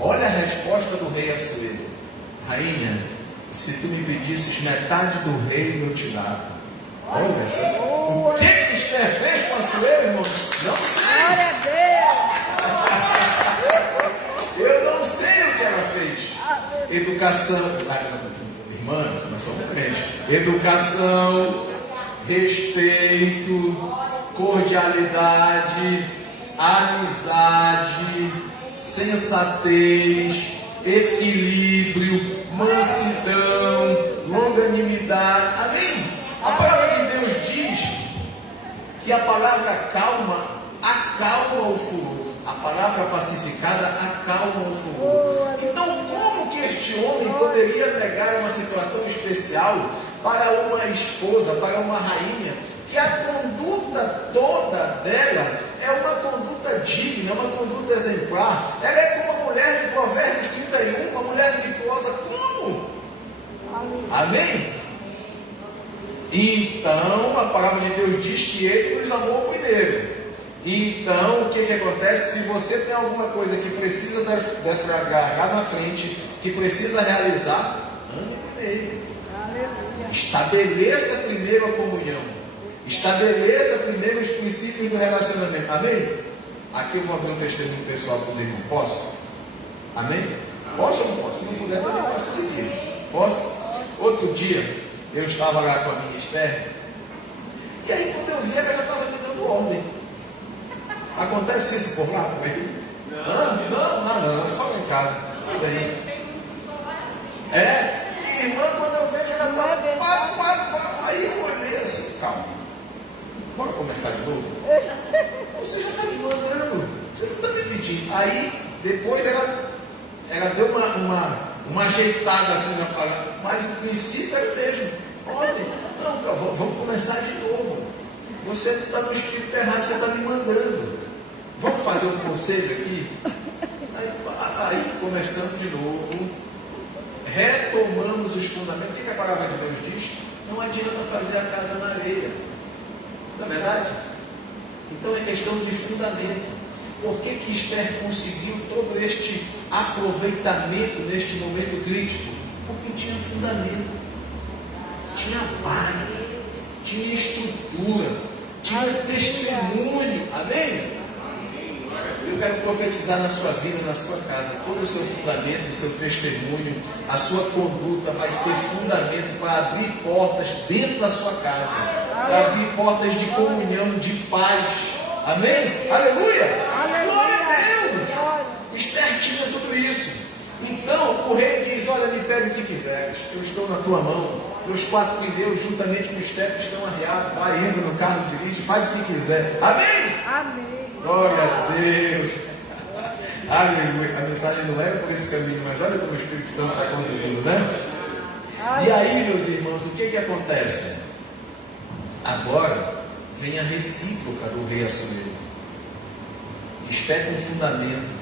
Olha a resposta do rei Assuero: rainha, se tu me pedisses metade do reino, eu te dava. Olha essa. O que Esther fez com Assuero, irmão? Não sei. Glória a Deus. Eu não sei o que ela fez. Educação, irmãs, nós somos crentes. Educação, respeito, cordialidade, amizade, sensatez, equilíbrio, mansidão, longanimidade. Amém? A palavra de Deus diz que a palavra calma acalma o furor. A palavra pacificada acalma o furor. Então, como que este homem poderia negar uma situação especial para uma esposa, para uma rainha, que a conduta toda dela é uma conduta digna, uma conduta exemplar? Ela é como a mulher de Provérbios 31, uma mulher virtuosa. Como? Amém? Então, a palavra de Deus diz que Ele nos amou primeiro. Então, o que acontece? Se você tem alguma coisa que precisa defragrar lá na frente, que precisa realizar, ande com Ele. Estabeleça primeiro a comunhão. Estabeleça primeiro os princípios do relacionamento. Amém? Aqui eu vou abrir um testemunho pessoal para os irmãos. Posso? Amém? Posso ou não posso? Se não puder, também posso seguir. Posso? Outro dia, eu estava lá com a minha Esther, e aí quando eu vi, ela estava me dando ordem. Acontece isso por lá com ele? Não, é só lá em casa. Tudo aí. Minha irmã, quando eu vejo, ela estava para. Aí eu olhei assim, calma. Bora começar de novo? Você já está me mandando, você não está me pedindo. Aí, depois ela deu uma ajeitada assim na palavra, mas o princípio é o mesmo. Olha, não, cara, vamos começar de novo. Você está no espírito errado, você está me mandando. Vamos fazer um conselho aqui? Aí começando de novo, retomamos os fundamentos. O que a palavra de Deus diz? Não adianta fazer a casa na areia. Não é verdade? Então é questão de fundamento. Por que que Esther conseguiu todo este aproveitamento neste momento crítico? Porque tinha fundamento, tinha base, tinha estrutura, tinha testemunho. Amém? Eu quero profetizar na sua vida, na sua casa, todo o seu fundamento, o seu testemunho, a sua conduta vai ser fundamento para abrir portas dentro da sua casa, para abrir portas de comunhão, de paz. Amém? Aleluia! Glória a Deus! Esther tinha tudo isso. Então o rei diz: olha, me pede o que quiseres, eu estou na tua mão. Meus 4 pneus, juntamente com os tetos, estão arriados. Vai, entra no carro, dirige, faz o que quiser. Amém? Amém. Glória a Deus. Aleluia. A mensagem não leva por esse caminho, mas olha como o Espírito Santo está conduzindo, né? E aí, meus irmãos, o que acontece? Agora vem a recíproca do rei Assuero. Esther com fundamento,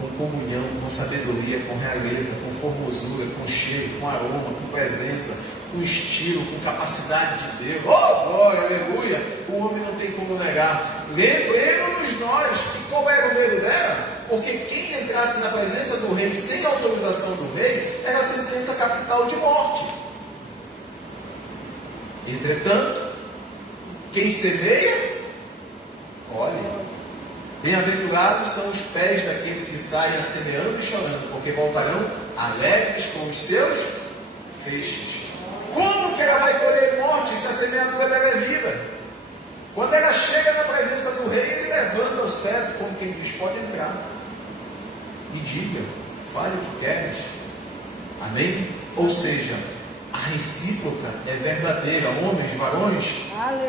com comunhão, com sabedoria, com realeza, com formosura, com cheiro, com aroma, com presença, com estilo, com capacidade de Deus. Oh, glória, aleluia! O homem não tem como negar. Lembremos-nos nós que qual era o medo dela? Porque quem entrasse na presença do rei sem autorização do rei era sentença capital de morte. Entretanto, quem semeia, colhe. Bem-aventurados são os pés daquele que saem semeando e chorando, porque voltarão alegres com os seus feixes. Como que ela vai colher morte se a semeadura dela é vida? Quando ela chega na presença do rei, ele levanta o cetro, como quem diz: pode entrar. E diga, fale o que queres. Amém? Ou seja, a recíproca é verdadeira. Homens, varões,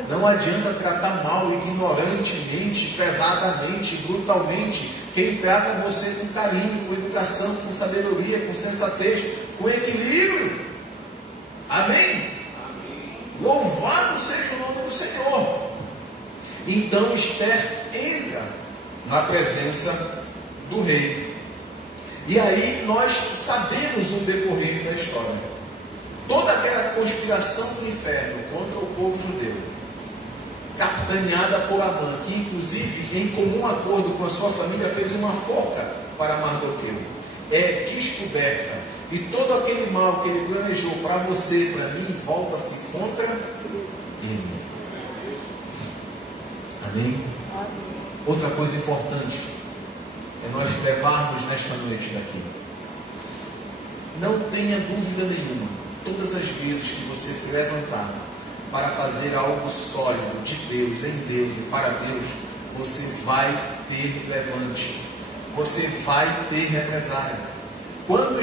não adianta tratar mal, ignorantemente, pesadamente, brutalmente. Quem trata você com carinho, com educação, com sabedoria, com sensatez, com equilíbrio. Amém? Louvado seja o nome do Senhor. Então Esther entra na presença do rei. E aí nós sabemos o decorrer da história. Toda aquela conspiração do inferno contra o povo judeu, capitaneada por Amã, que inclusive em comum acordo com a sua família fez uma forca para Mardoqueu, é descoberta. E todo aquele mal que ele planejou para você e para mim, volta-se contra ele. Amém? Outra coisa importante é nós levarmos nesta noite daqui. Não tenha dúvida nenhuma, todas as vezes que você se levantar para fazer algo sólido de Deus, em Deus e para Deus, você vai ter levante, você vai ter represália. Enquanto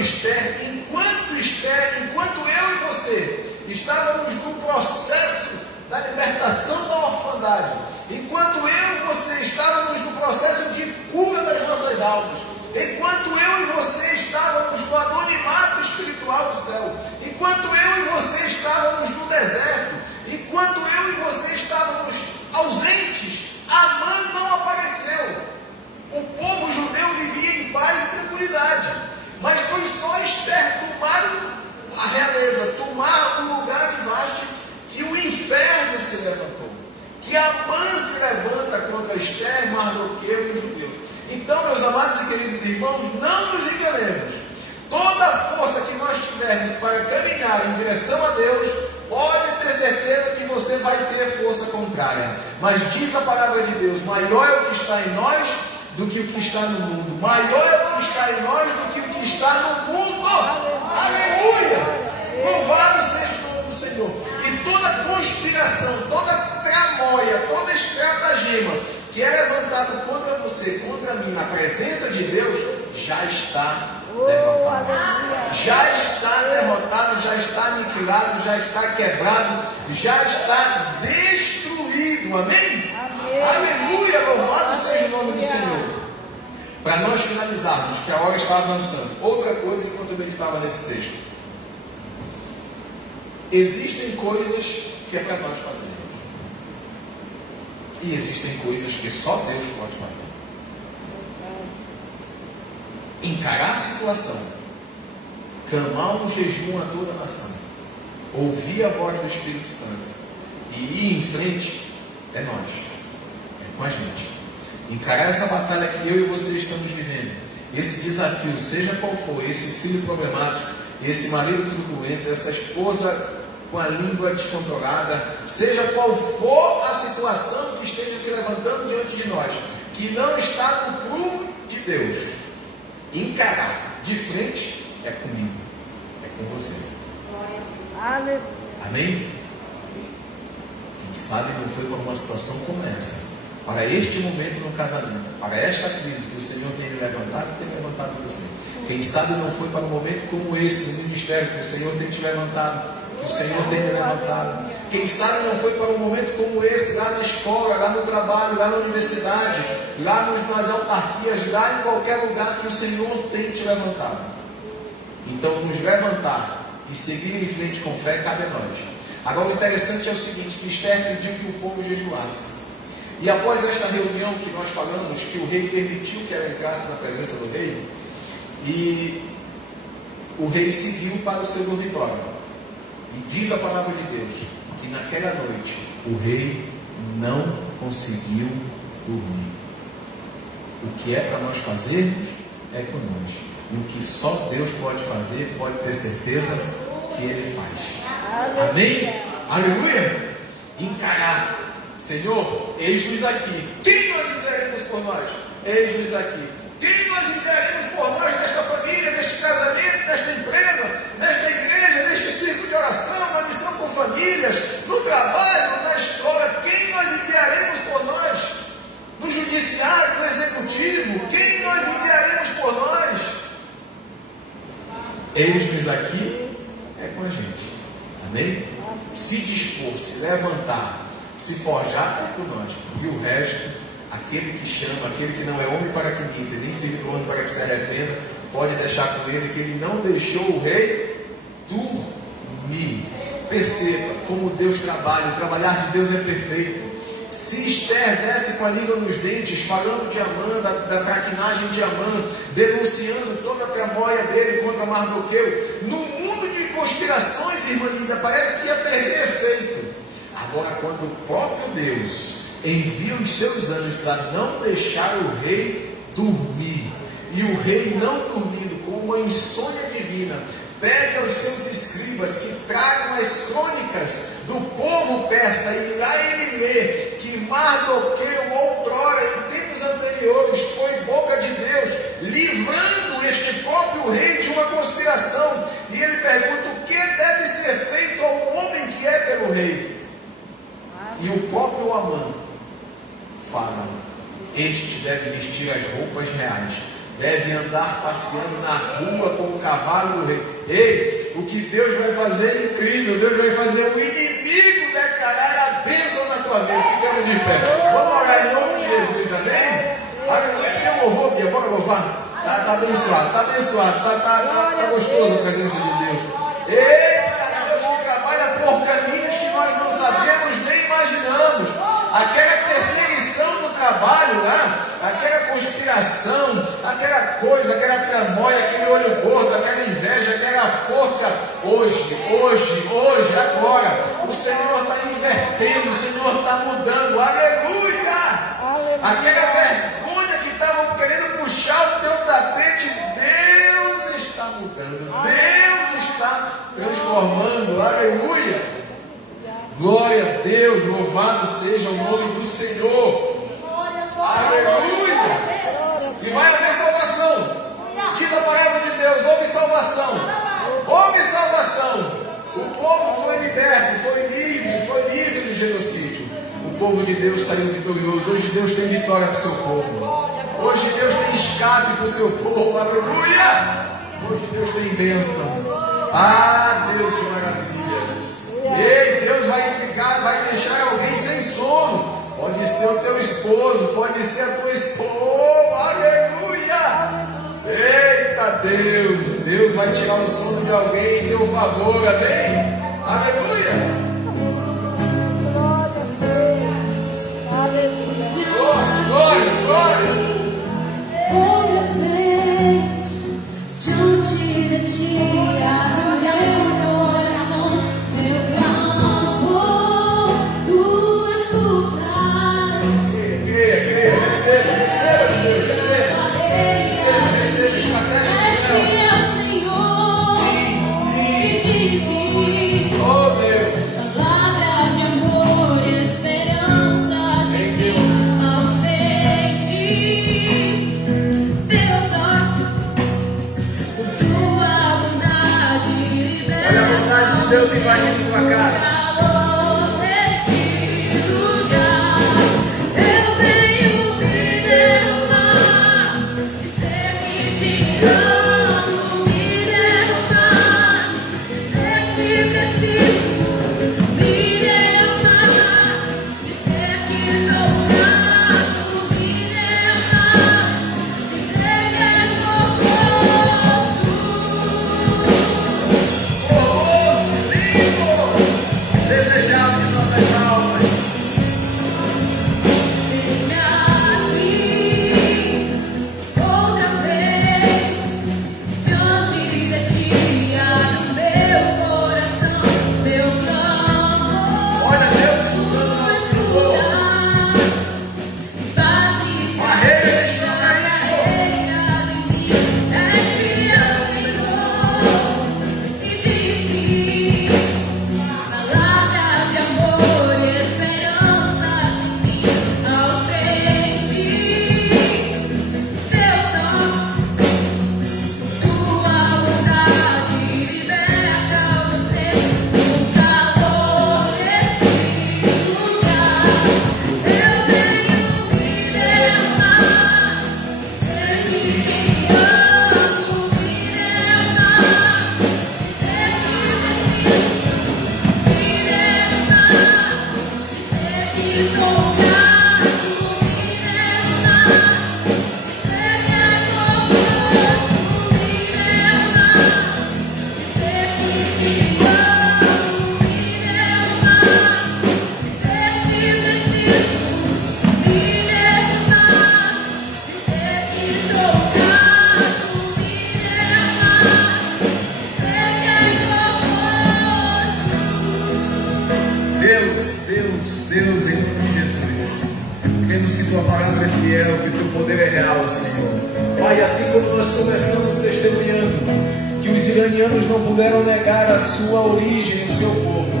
eu e você estávamos no processo da libertação da orfandade, enquanto eu e você estávamos no processo de cura das nossas almas, enquanto eu e você estávamos no anonimato espiritual do céu, enquanto eu e você estávamos no deserto, enquanto eu e você estávamos ausentes, Amã não apareceu. O povo judeu vivia em paz e tranquilidade. Mas foi só Esther tomar a realeza, tomar o lugar de Vasti, que o inferno se levantou. Que Amã se levanta contra Esther, Mardoqueu e os judeus. Então, meus amados e queridos irmãos, não nos enganemos. Toda a força que nós tivermos para caminhar em direção a Deus, pode ter certeza que você vai ter força contrária. Mas diz a palavra de Deus: maior é o que está em nós do que o que está no mundo. Maior é o que está em nós do que o que está no mundo. Aleluia! Louvado seja o nome do Senhor. E toda conspiração, toda tramóia, toda estratagema que é levantado contra você, contra mim, na presença de Deus, já está derrotado. Já está derrotado, já está aniquilado, já está quebrado, já está destruído. Amém? Aleluia, louvado seja o nome do Senhor. Para nós finalizarmos, que a hora está avançando, outra coisa enquanto eu meditava nesse texto. Existem coisas que é para nós fazermos. E existem coisas que só Deus pode fazer. Encarar a situação, clamar um jejum a toda a nação, ouvir a voz do Espírito Santo e ir em frente, é nós. Com a gente. Encarar essa batalha que eu e você estamos vivendo, esse desafio, seja qual for, esse filho problemático, esse marido turbulento, essa esposa com a língua descontrolada, seja qual for a situação que esteja se levantando diante de nós, que não está no prumo de Deus, encarar de frente é comigo, é com você. Amém? Quem sabe não foi para uma situação como essa, para este momento no casamento, para esta crise que o Senhor tem me levantado e tem levantado você. Quem sabe não foi para um momento como esse no ministério que o Senhor tem te levantado, que o Senhor tem me levantado. Quem sabe não foi para um momento como esse, lá na escola, lá no trabalho, lá na universidade, lá nas autarquias, lá em qualquer lugar que o Senhor tem te levantado. Então, nos levantar e seguir em frente com fé cabe a nós. Agora, o interessante é o seguinte, que Esther pediu que o povo jejuasse. E após esta reunião que nós falamos, que o rei permitiu que ela entrasse na presença do rei, e o rei seguiu para o seu dormitório. E diz a palavra de Deus que naquela noite o rei não conseguiu dormir. O que é para nós fazermos é com nós. E o que só Deus pode fazer, pode ter certeza que Ele faz. Amém? Aleluia! Encarar. Senhor, eis-nos aqui. Quem nós enviaremos por nós? Eis-nos aqui. Quem nós enviaremos por nós nesta família, neste casamento, nesta empresa, nesta igreja, neste círculo de oração, na missão com famílias, no trabalho, na escola? Quem nós enviaremos por nós? No judiciário, no executivo? Quem nós enviaremos por nós? Eis-nos aqui é com a gente. Amém? Se dispor, se levantar, se forjar é por nós. E o resto, aquele que chama, aquele que não é homem para que minta, nem filho do homem para que se arrependa, pode deixar com ele que ele não deixou o rei dormir. Perceba como Deus trabalha, o trabalhar de Deus é perfeito. Se Esther desce com a língua nos dentes, falando de Amã, da traquinagem de Amã, denunciando toda a tramóia dele contra Mardoqueu, no mundo de conspirações, irmã linda, parece que ia perder efeito. Agora, quando o próprio Deus envia os seus anjos a não deixar o rei dormir, e o rei não dormindo, com uma insônia divina, pede aos seus escribas que tragam as crônicas do povo persa, e lá ele lê que Mardoqueu, outrora, em tempos anteriores, foi boca de Deus, livrando este próprio rei de uma conspiração. E ele pergunta: o que deve ser feito ao homem que é pelo rei? E o próprio Amã fala: este deve vestir as roupas reais, deve andar passeando na rua com o cavalo do rei. Ei, o que Deus vai fazer é incrível. Deus vai fazer o inimigo declarar a bênção na tua vida. Ficamos de pé. Vamos orar em nome de Jesus, amém? Aleluia. Tem um louvor aqui, bora louvar. Está abençoado, está abençoado, está gostoso a presença de Deus. Eita, Deus que trabalha por caminhos que nós não sabemos nem imaginamos. Aquela perseguição no trabalho lá, aquela conspiração, aquela coisa, aquela tramóia, aquele olho gordo, aquela inveja, aquela forca. Hoje, agora, o Senhor está invertendo, o Senhor está mudando. Aleluia! Aquela vergonha que estavam querendo puxar o teu tapete, Deus está mudando, Deus está transformando. Aleluia! Glória a Deus, louvado seja o nome do Senhor. Aleluia! E vai haver salvação. Diz a palavra de Deus: houve salvação. Houve salvação. O povo foi liberto, foi livre do genocídio. O povo de Deus saiu vitorioso. Hoje Deus tem vitória para o seu povo. Hoje Deus tem escape para o seu povo. Aleluia! Hoje Deus tem bênção. Ah, Deus, que maravilhas. Ei, Deus vai deixar alguém sem sono. Pode ser o teu esposo, pode ser a tua esposa. Aleluia! Eita Deus, Deus vai tirar o sono de alguém em teu favor, amém? Aleluia! Glória, glória! Olha, fez diante de ti, meu coração, meu clamor, tu escutas. Creia, receba. Cremos que tua palavra é fiel, que teu poder é real, Senhor. Pai, assim como nós começamos testemunhando que os iranianos não puderam negar a sua origem, o seu povo,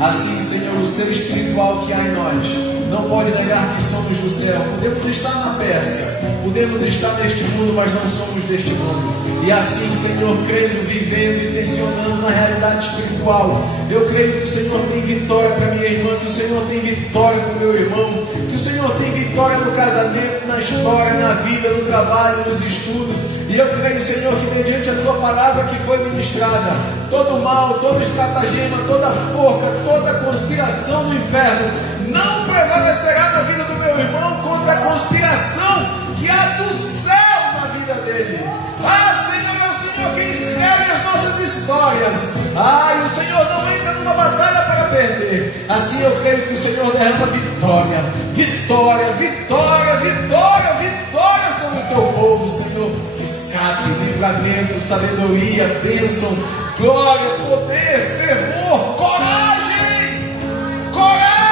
assim, Senhor, o ser espiritual que há em nós não pode negar que somos do céu. Podemos estar na Pérsia, podemos estar neste mundo, mas não somos deste mundo. E assim, Senhor, crendo, vivendo, intencionando na realidade espiritual, eu creio que o Senhor tem vitória para minha irmã, que o Senhor tem vitória para o meu irmão, que o Senhor tem vitória no casamento, na história, na vida, no trabalho, nos estudos. E eu creio, Senhor, que mediante a tua palavra que foi ministrada, todo mal, todo estratagema, toda forca, toda conspiração do inferno não prevalecerá na vida do meu irmão contra a conspiração que há do céu na vida dele. Ah, Senhor, é o Senhor quem escreve as nossas histórias. Ah, e o Senhor não entra numa batalha para perder. Assim eu creio que o Senhor derrama vitória, vitória, vitória, vitória, vitória sobre o teu povo, Senhor. Escape, livramento, sabedoria, bênção, glória, poder, fervor, coragem, coragem.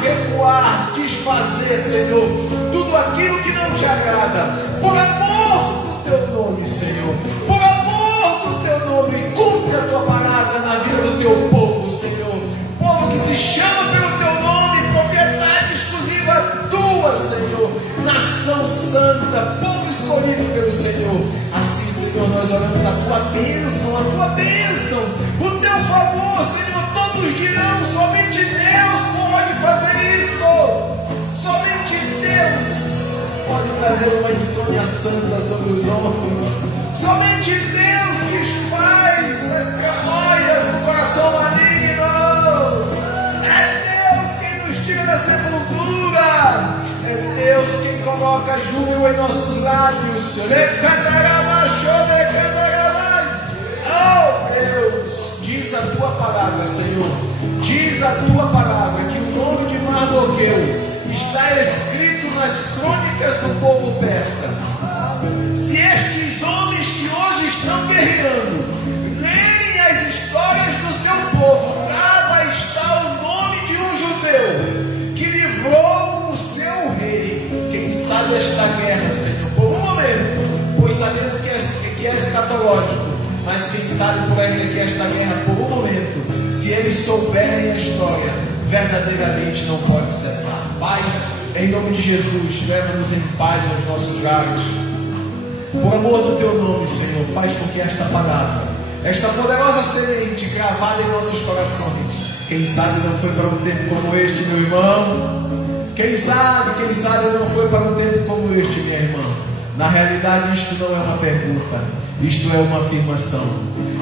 Recuar, desfazer, Senhor, tudo aquilo que não te agrada, por amor do teu nome, Senhor, por amor do teu nome. Cumpre a tua palavra na vida do teu povo, Senhor, povo que se chama pelo teu nome, propriedade exclusiva tua, Senhor, nação santa, povo escolhido pelo Senhor. Assim, Senhor, nós oramos a tua bênção, o teu favor, Senhor. Todos dirão: somente Deus pode fazer isso, somente Deus pode trazer uma insônia santa sobre os homens, somente Deus desfaz as tramóias do coração maligno. É Deus quem nos tira da sepultura, é Deus quem coloca júbilo em nossos lábios. Oh Deus, diz a tua palavra, Senhor, diz a tua palavra que o nome de Mardoqueu está escrito nas crônicas do povo persa. Se estes homens que hoje estão guerreando lerem as histórias do seu povo, lá vai estar o nome de um judeu que livrou o seu rei. Quem sabe esta guerra, Senhor, por um momento, pois sabemos que é escatológico, mas quem sabe por aí que esta guerra, por um momento, se eles souberem a história, verdadeiramente não pode cessar. Pai, em nome de Jesus, leva-nos em paz aos nossos lares. Por amor do teu nome, Senhor, faz com que esta palavra, esta poderosa semente gravada em nossos corações, quem sabe não foi para um tempo como este, meu irmão. Quem sabe não foi para um tempo como este, minha irmã. Na realidade, isto não é uma pergunta, isto é uma afirmação.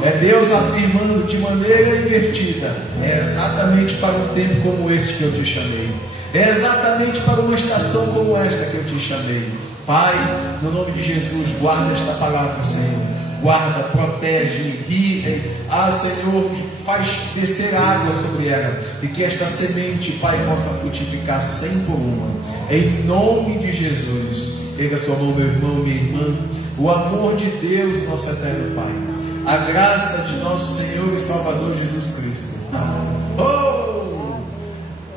É Deus afirmando de maneira invertida: é exatamente para um tempo como este que eu te chamei, é exatamente para uma estação como esta que eu te chamei. Pai, no nome de Jesus, guarda esta palavra, Senhor. Guarda, protege, ri. Ah, Senhor, faz descer água sobre ela, e que esta semente, Pai, possa frutificar 100 por uma. Em nome de Jesus. Erga sua mão, meu irmão, minha irmã. O amor de Deus, nosso eterno Pai, a graça de nosso Senhor e Salvador Jesus Cristo,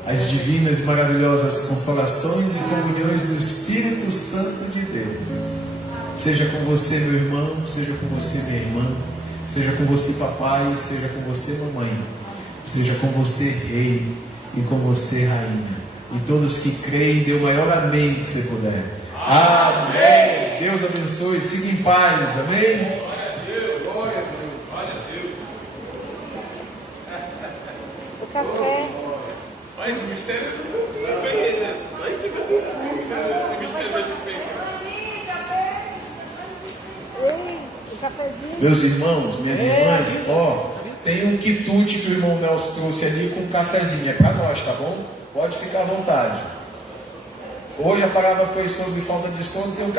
as divinas e maravilhosas consolações e comunhões do Espírito Santo de Deus, seja com você, meu irmão, seja com você, minha irmã, seja com você, papai, seja com você, mamãe, seja com você, rei, e com você, rainha, e todos que creem, dê o maior amém que você puder. Amém. Deus abençoe, siga em paz, amém? Glória a Deus, glória a Deus, glória a Deus. O café. Mas esse mistério não tem, né? Esse mistério vai te pegar. Ei, o cafezinho. Meus irmãos, minhas irmãs, ó, tem um quitute que o irmão Nelson trouxe ali com um cafezinho, é para nós, tá bom? Pode ficar à vontade. Hoje a palavra foi sobre falta de sono, tem um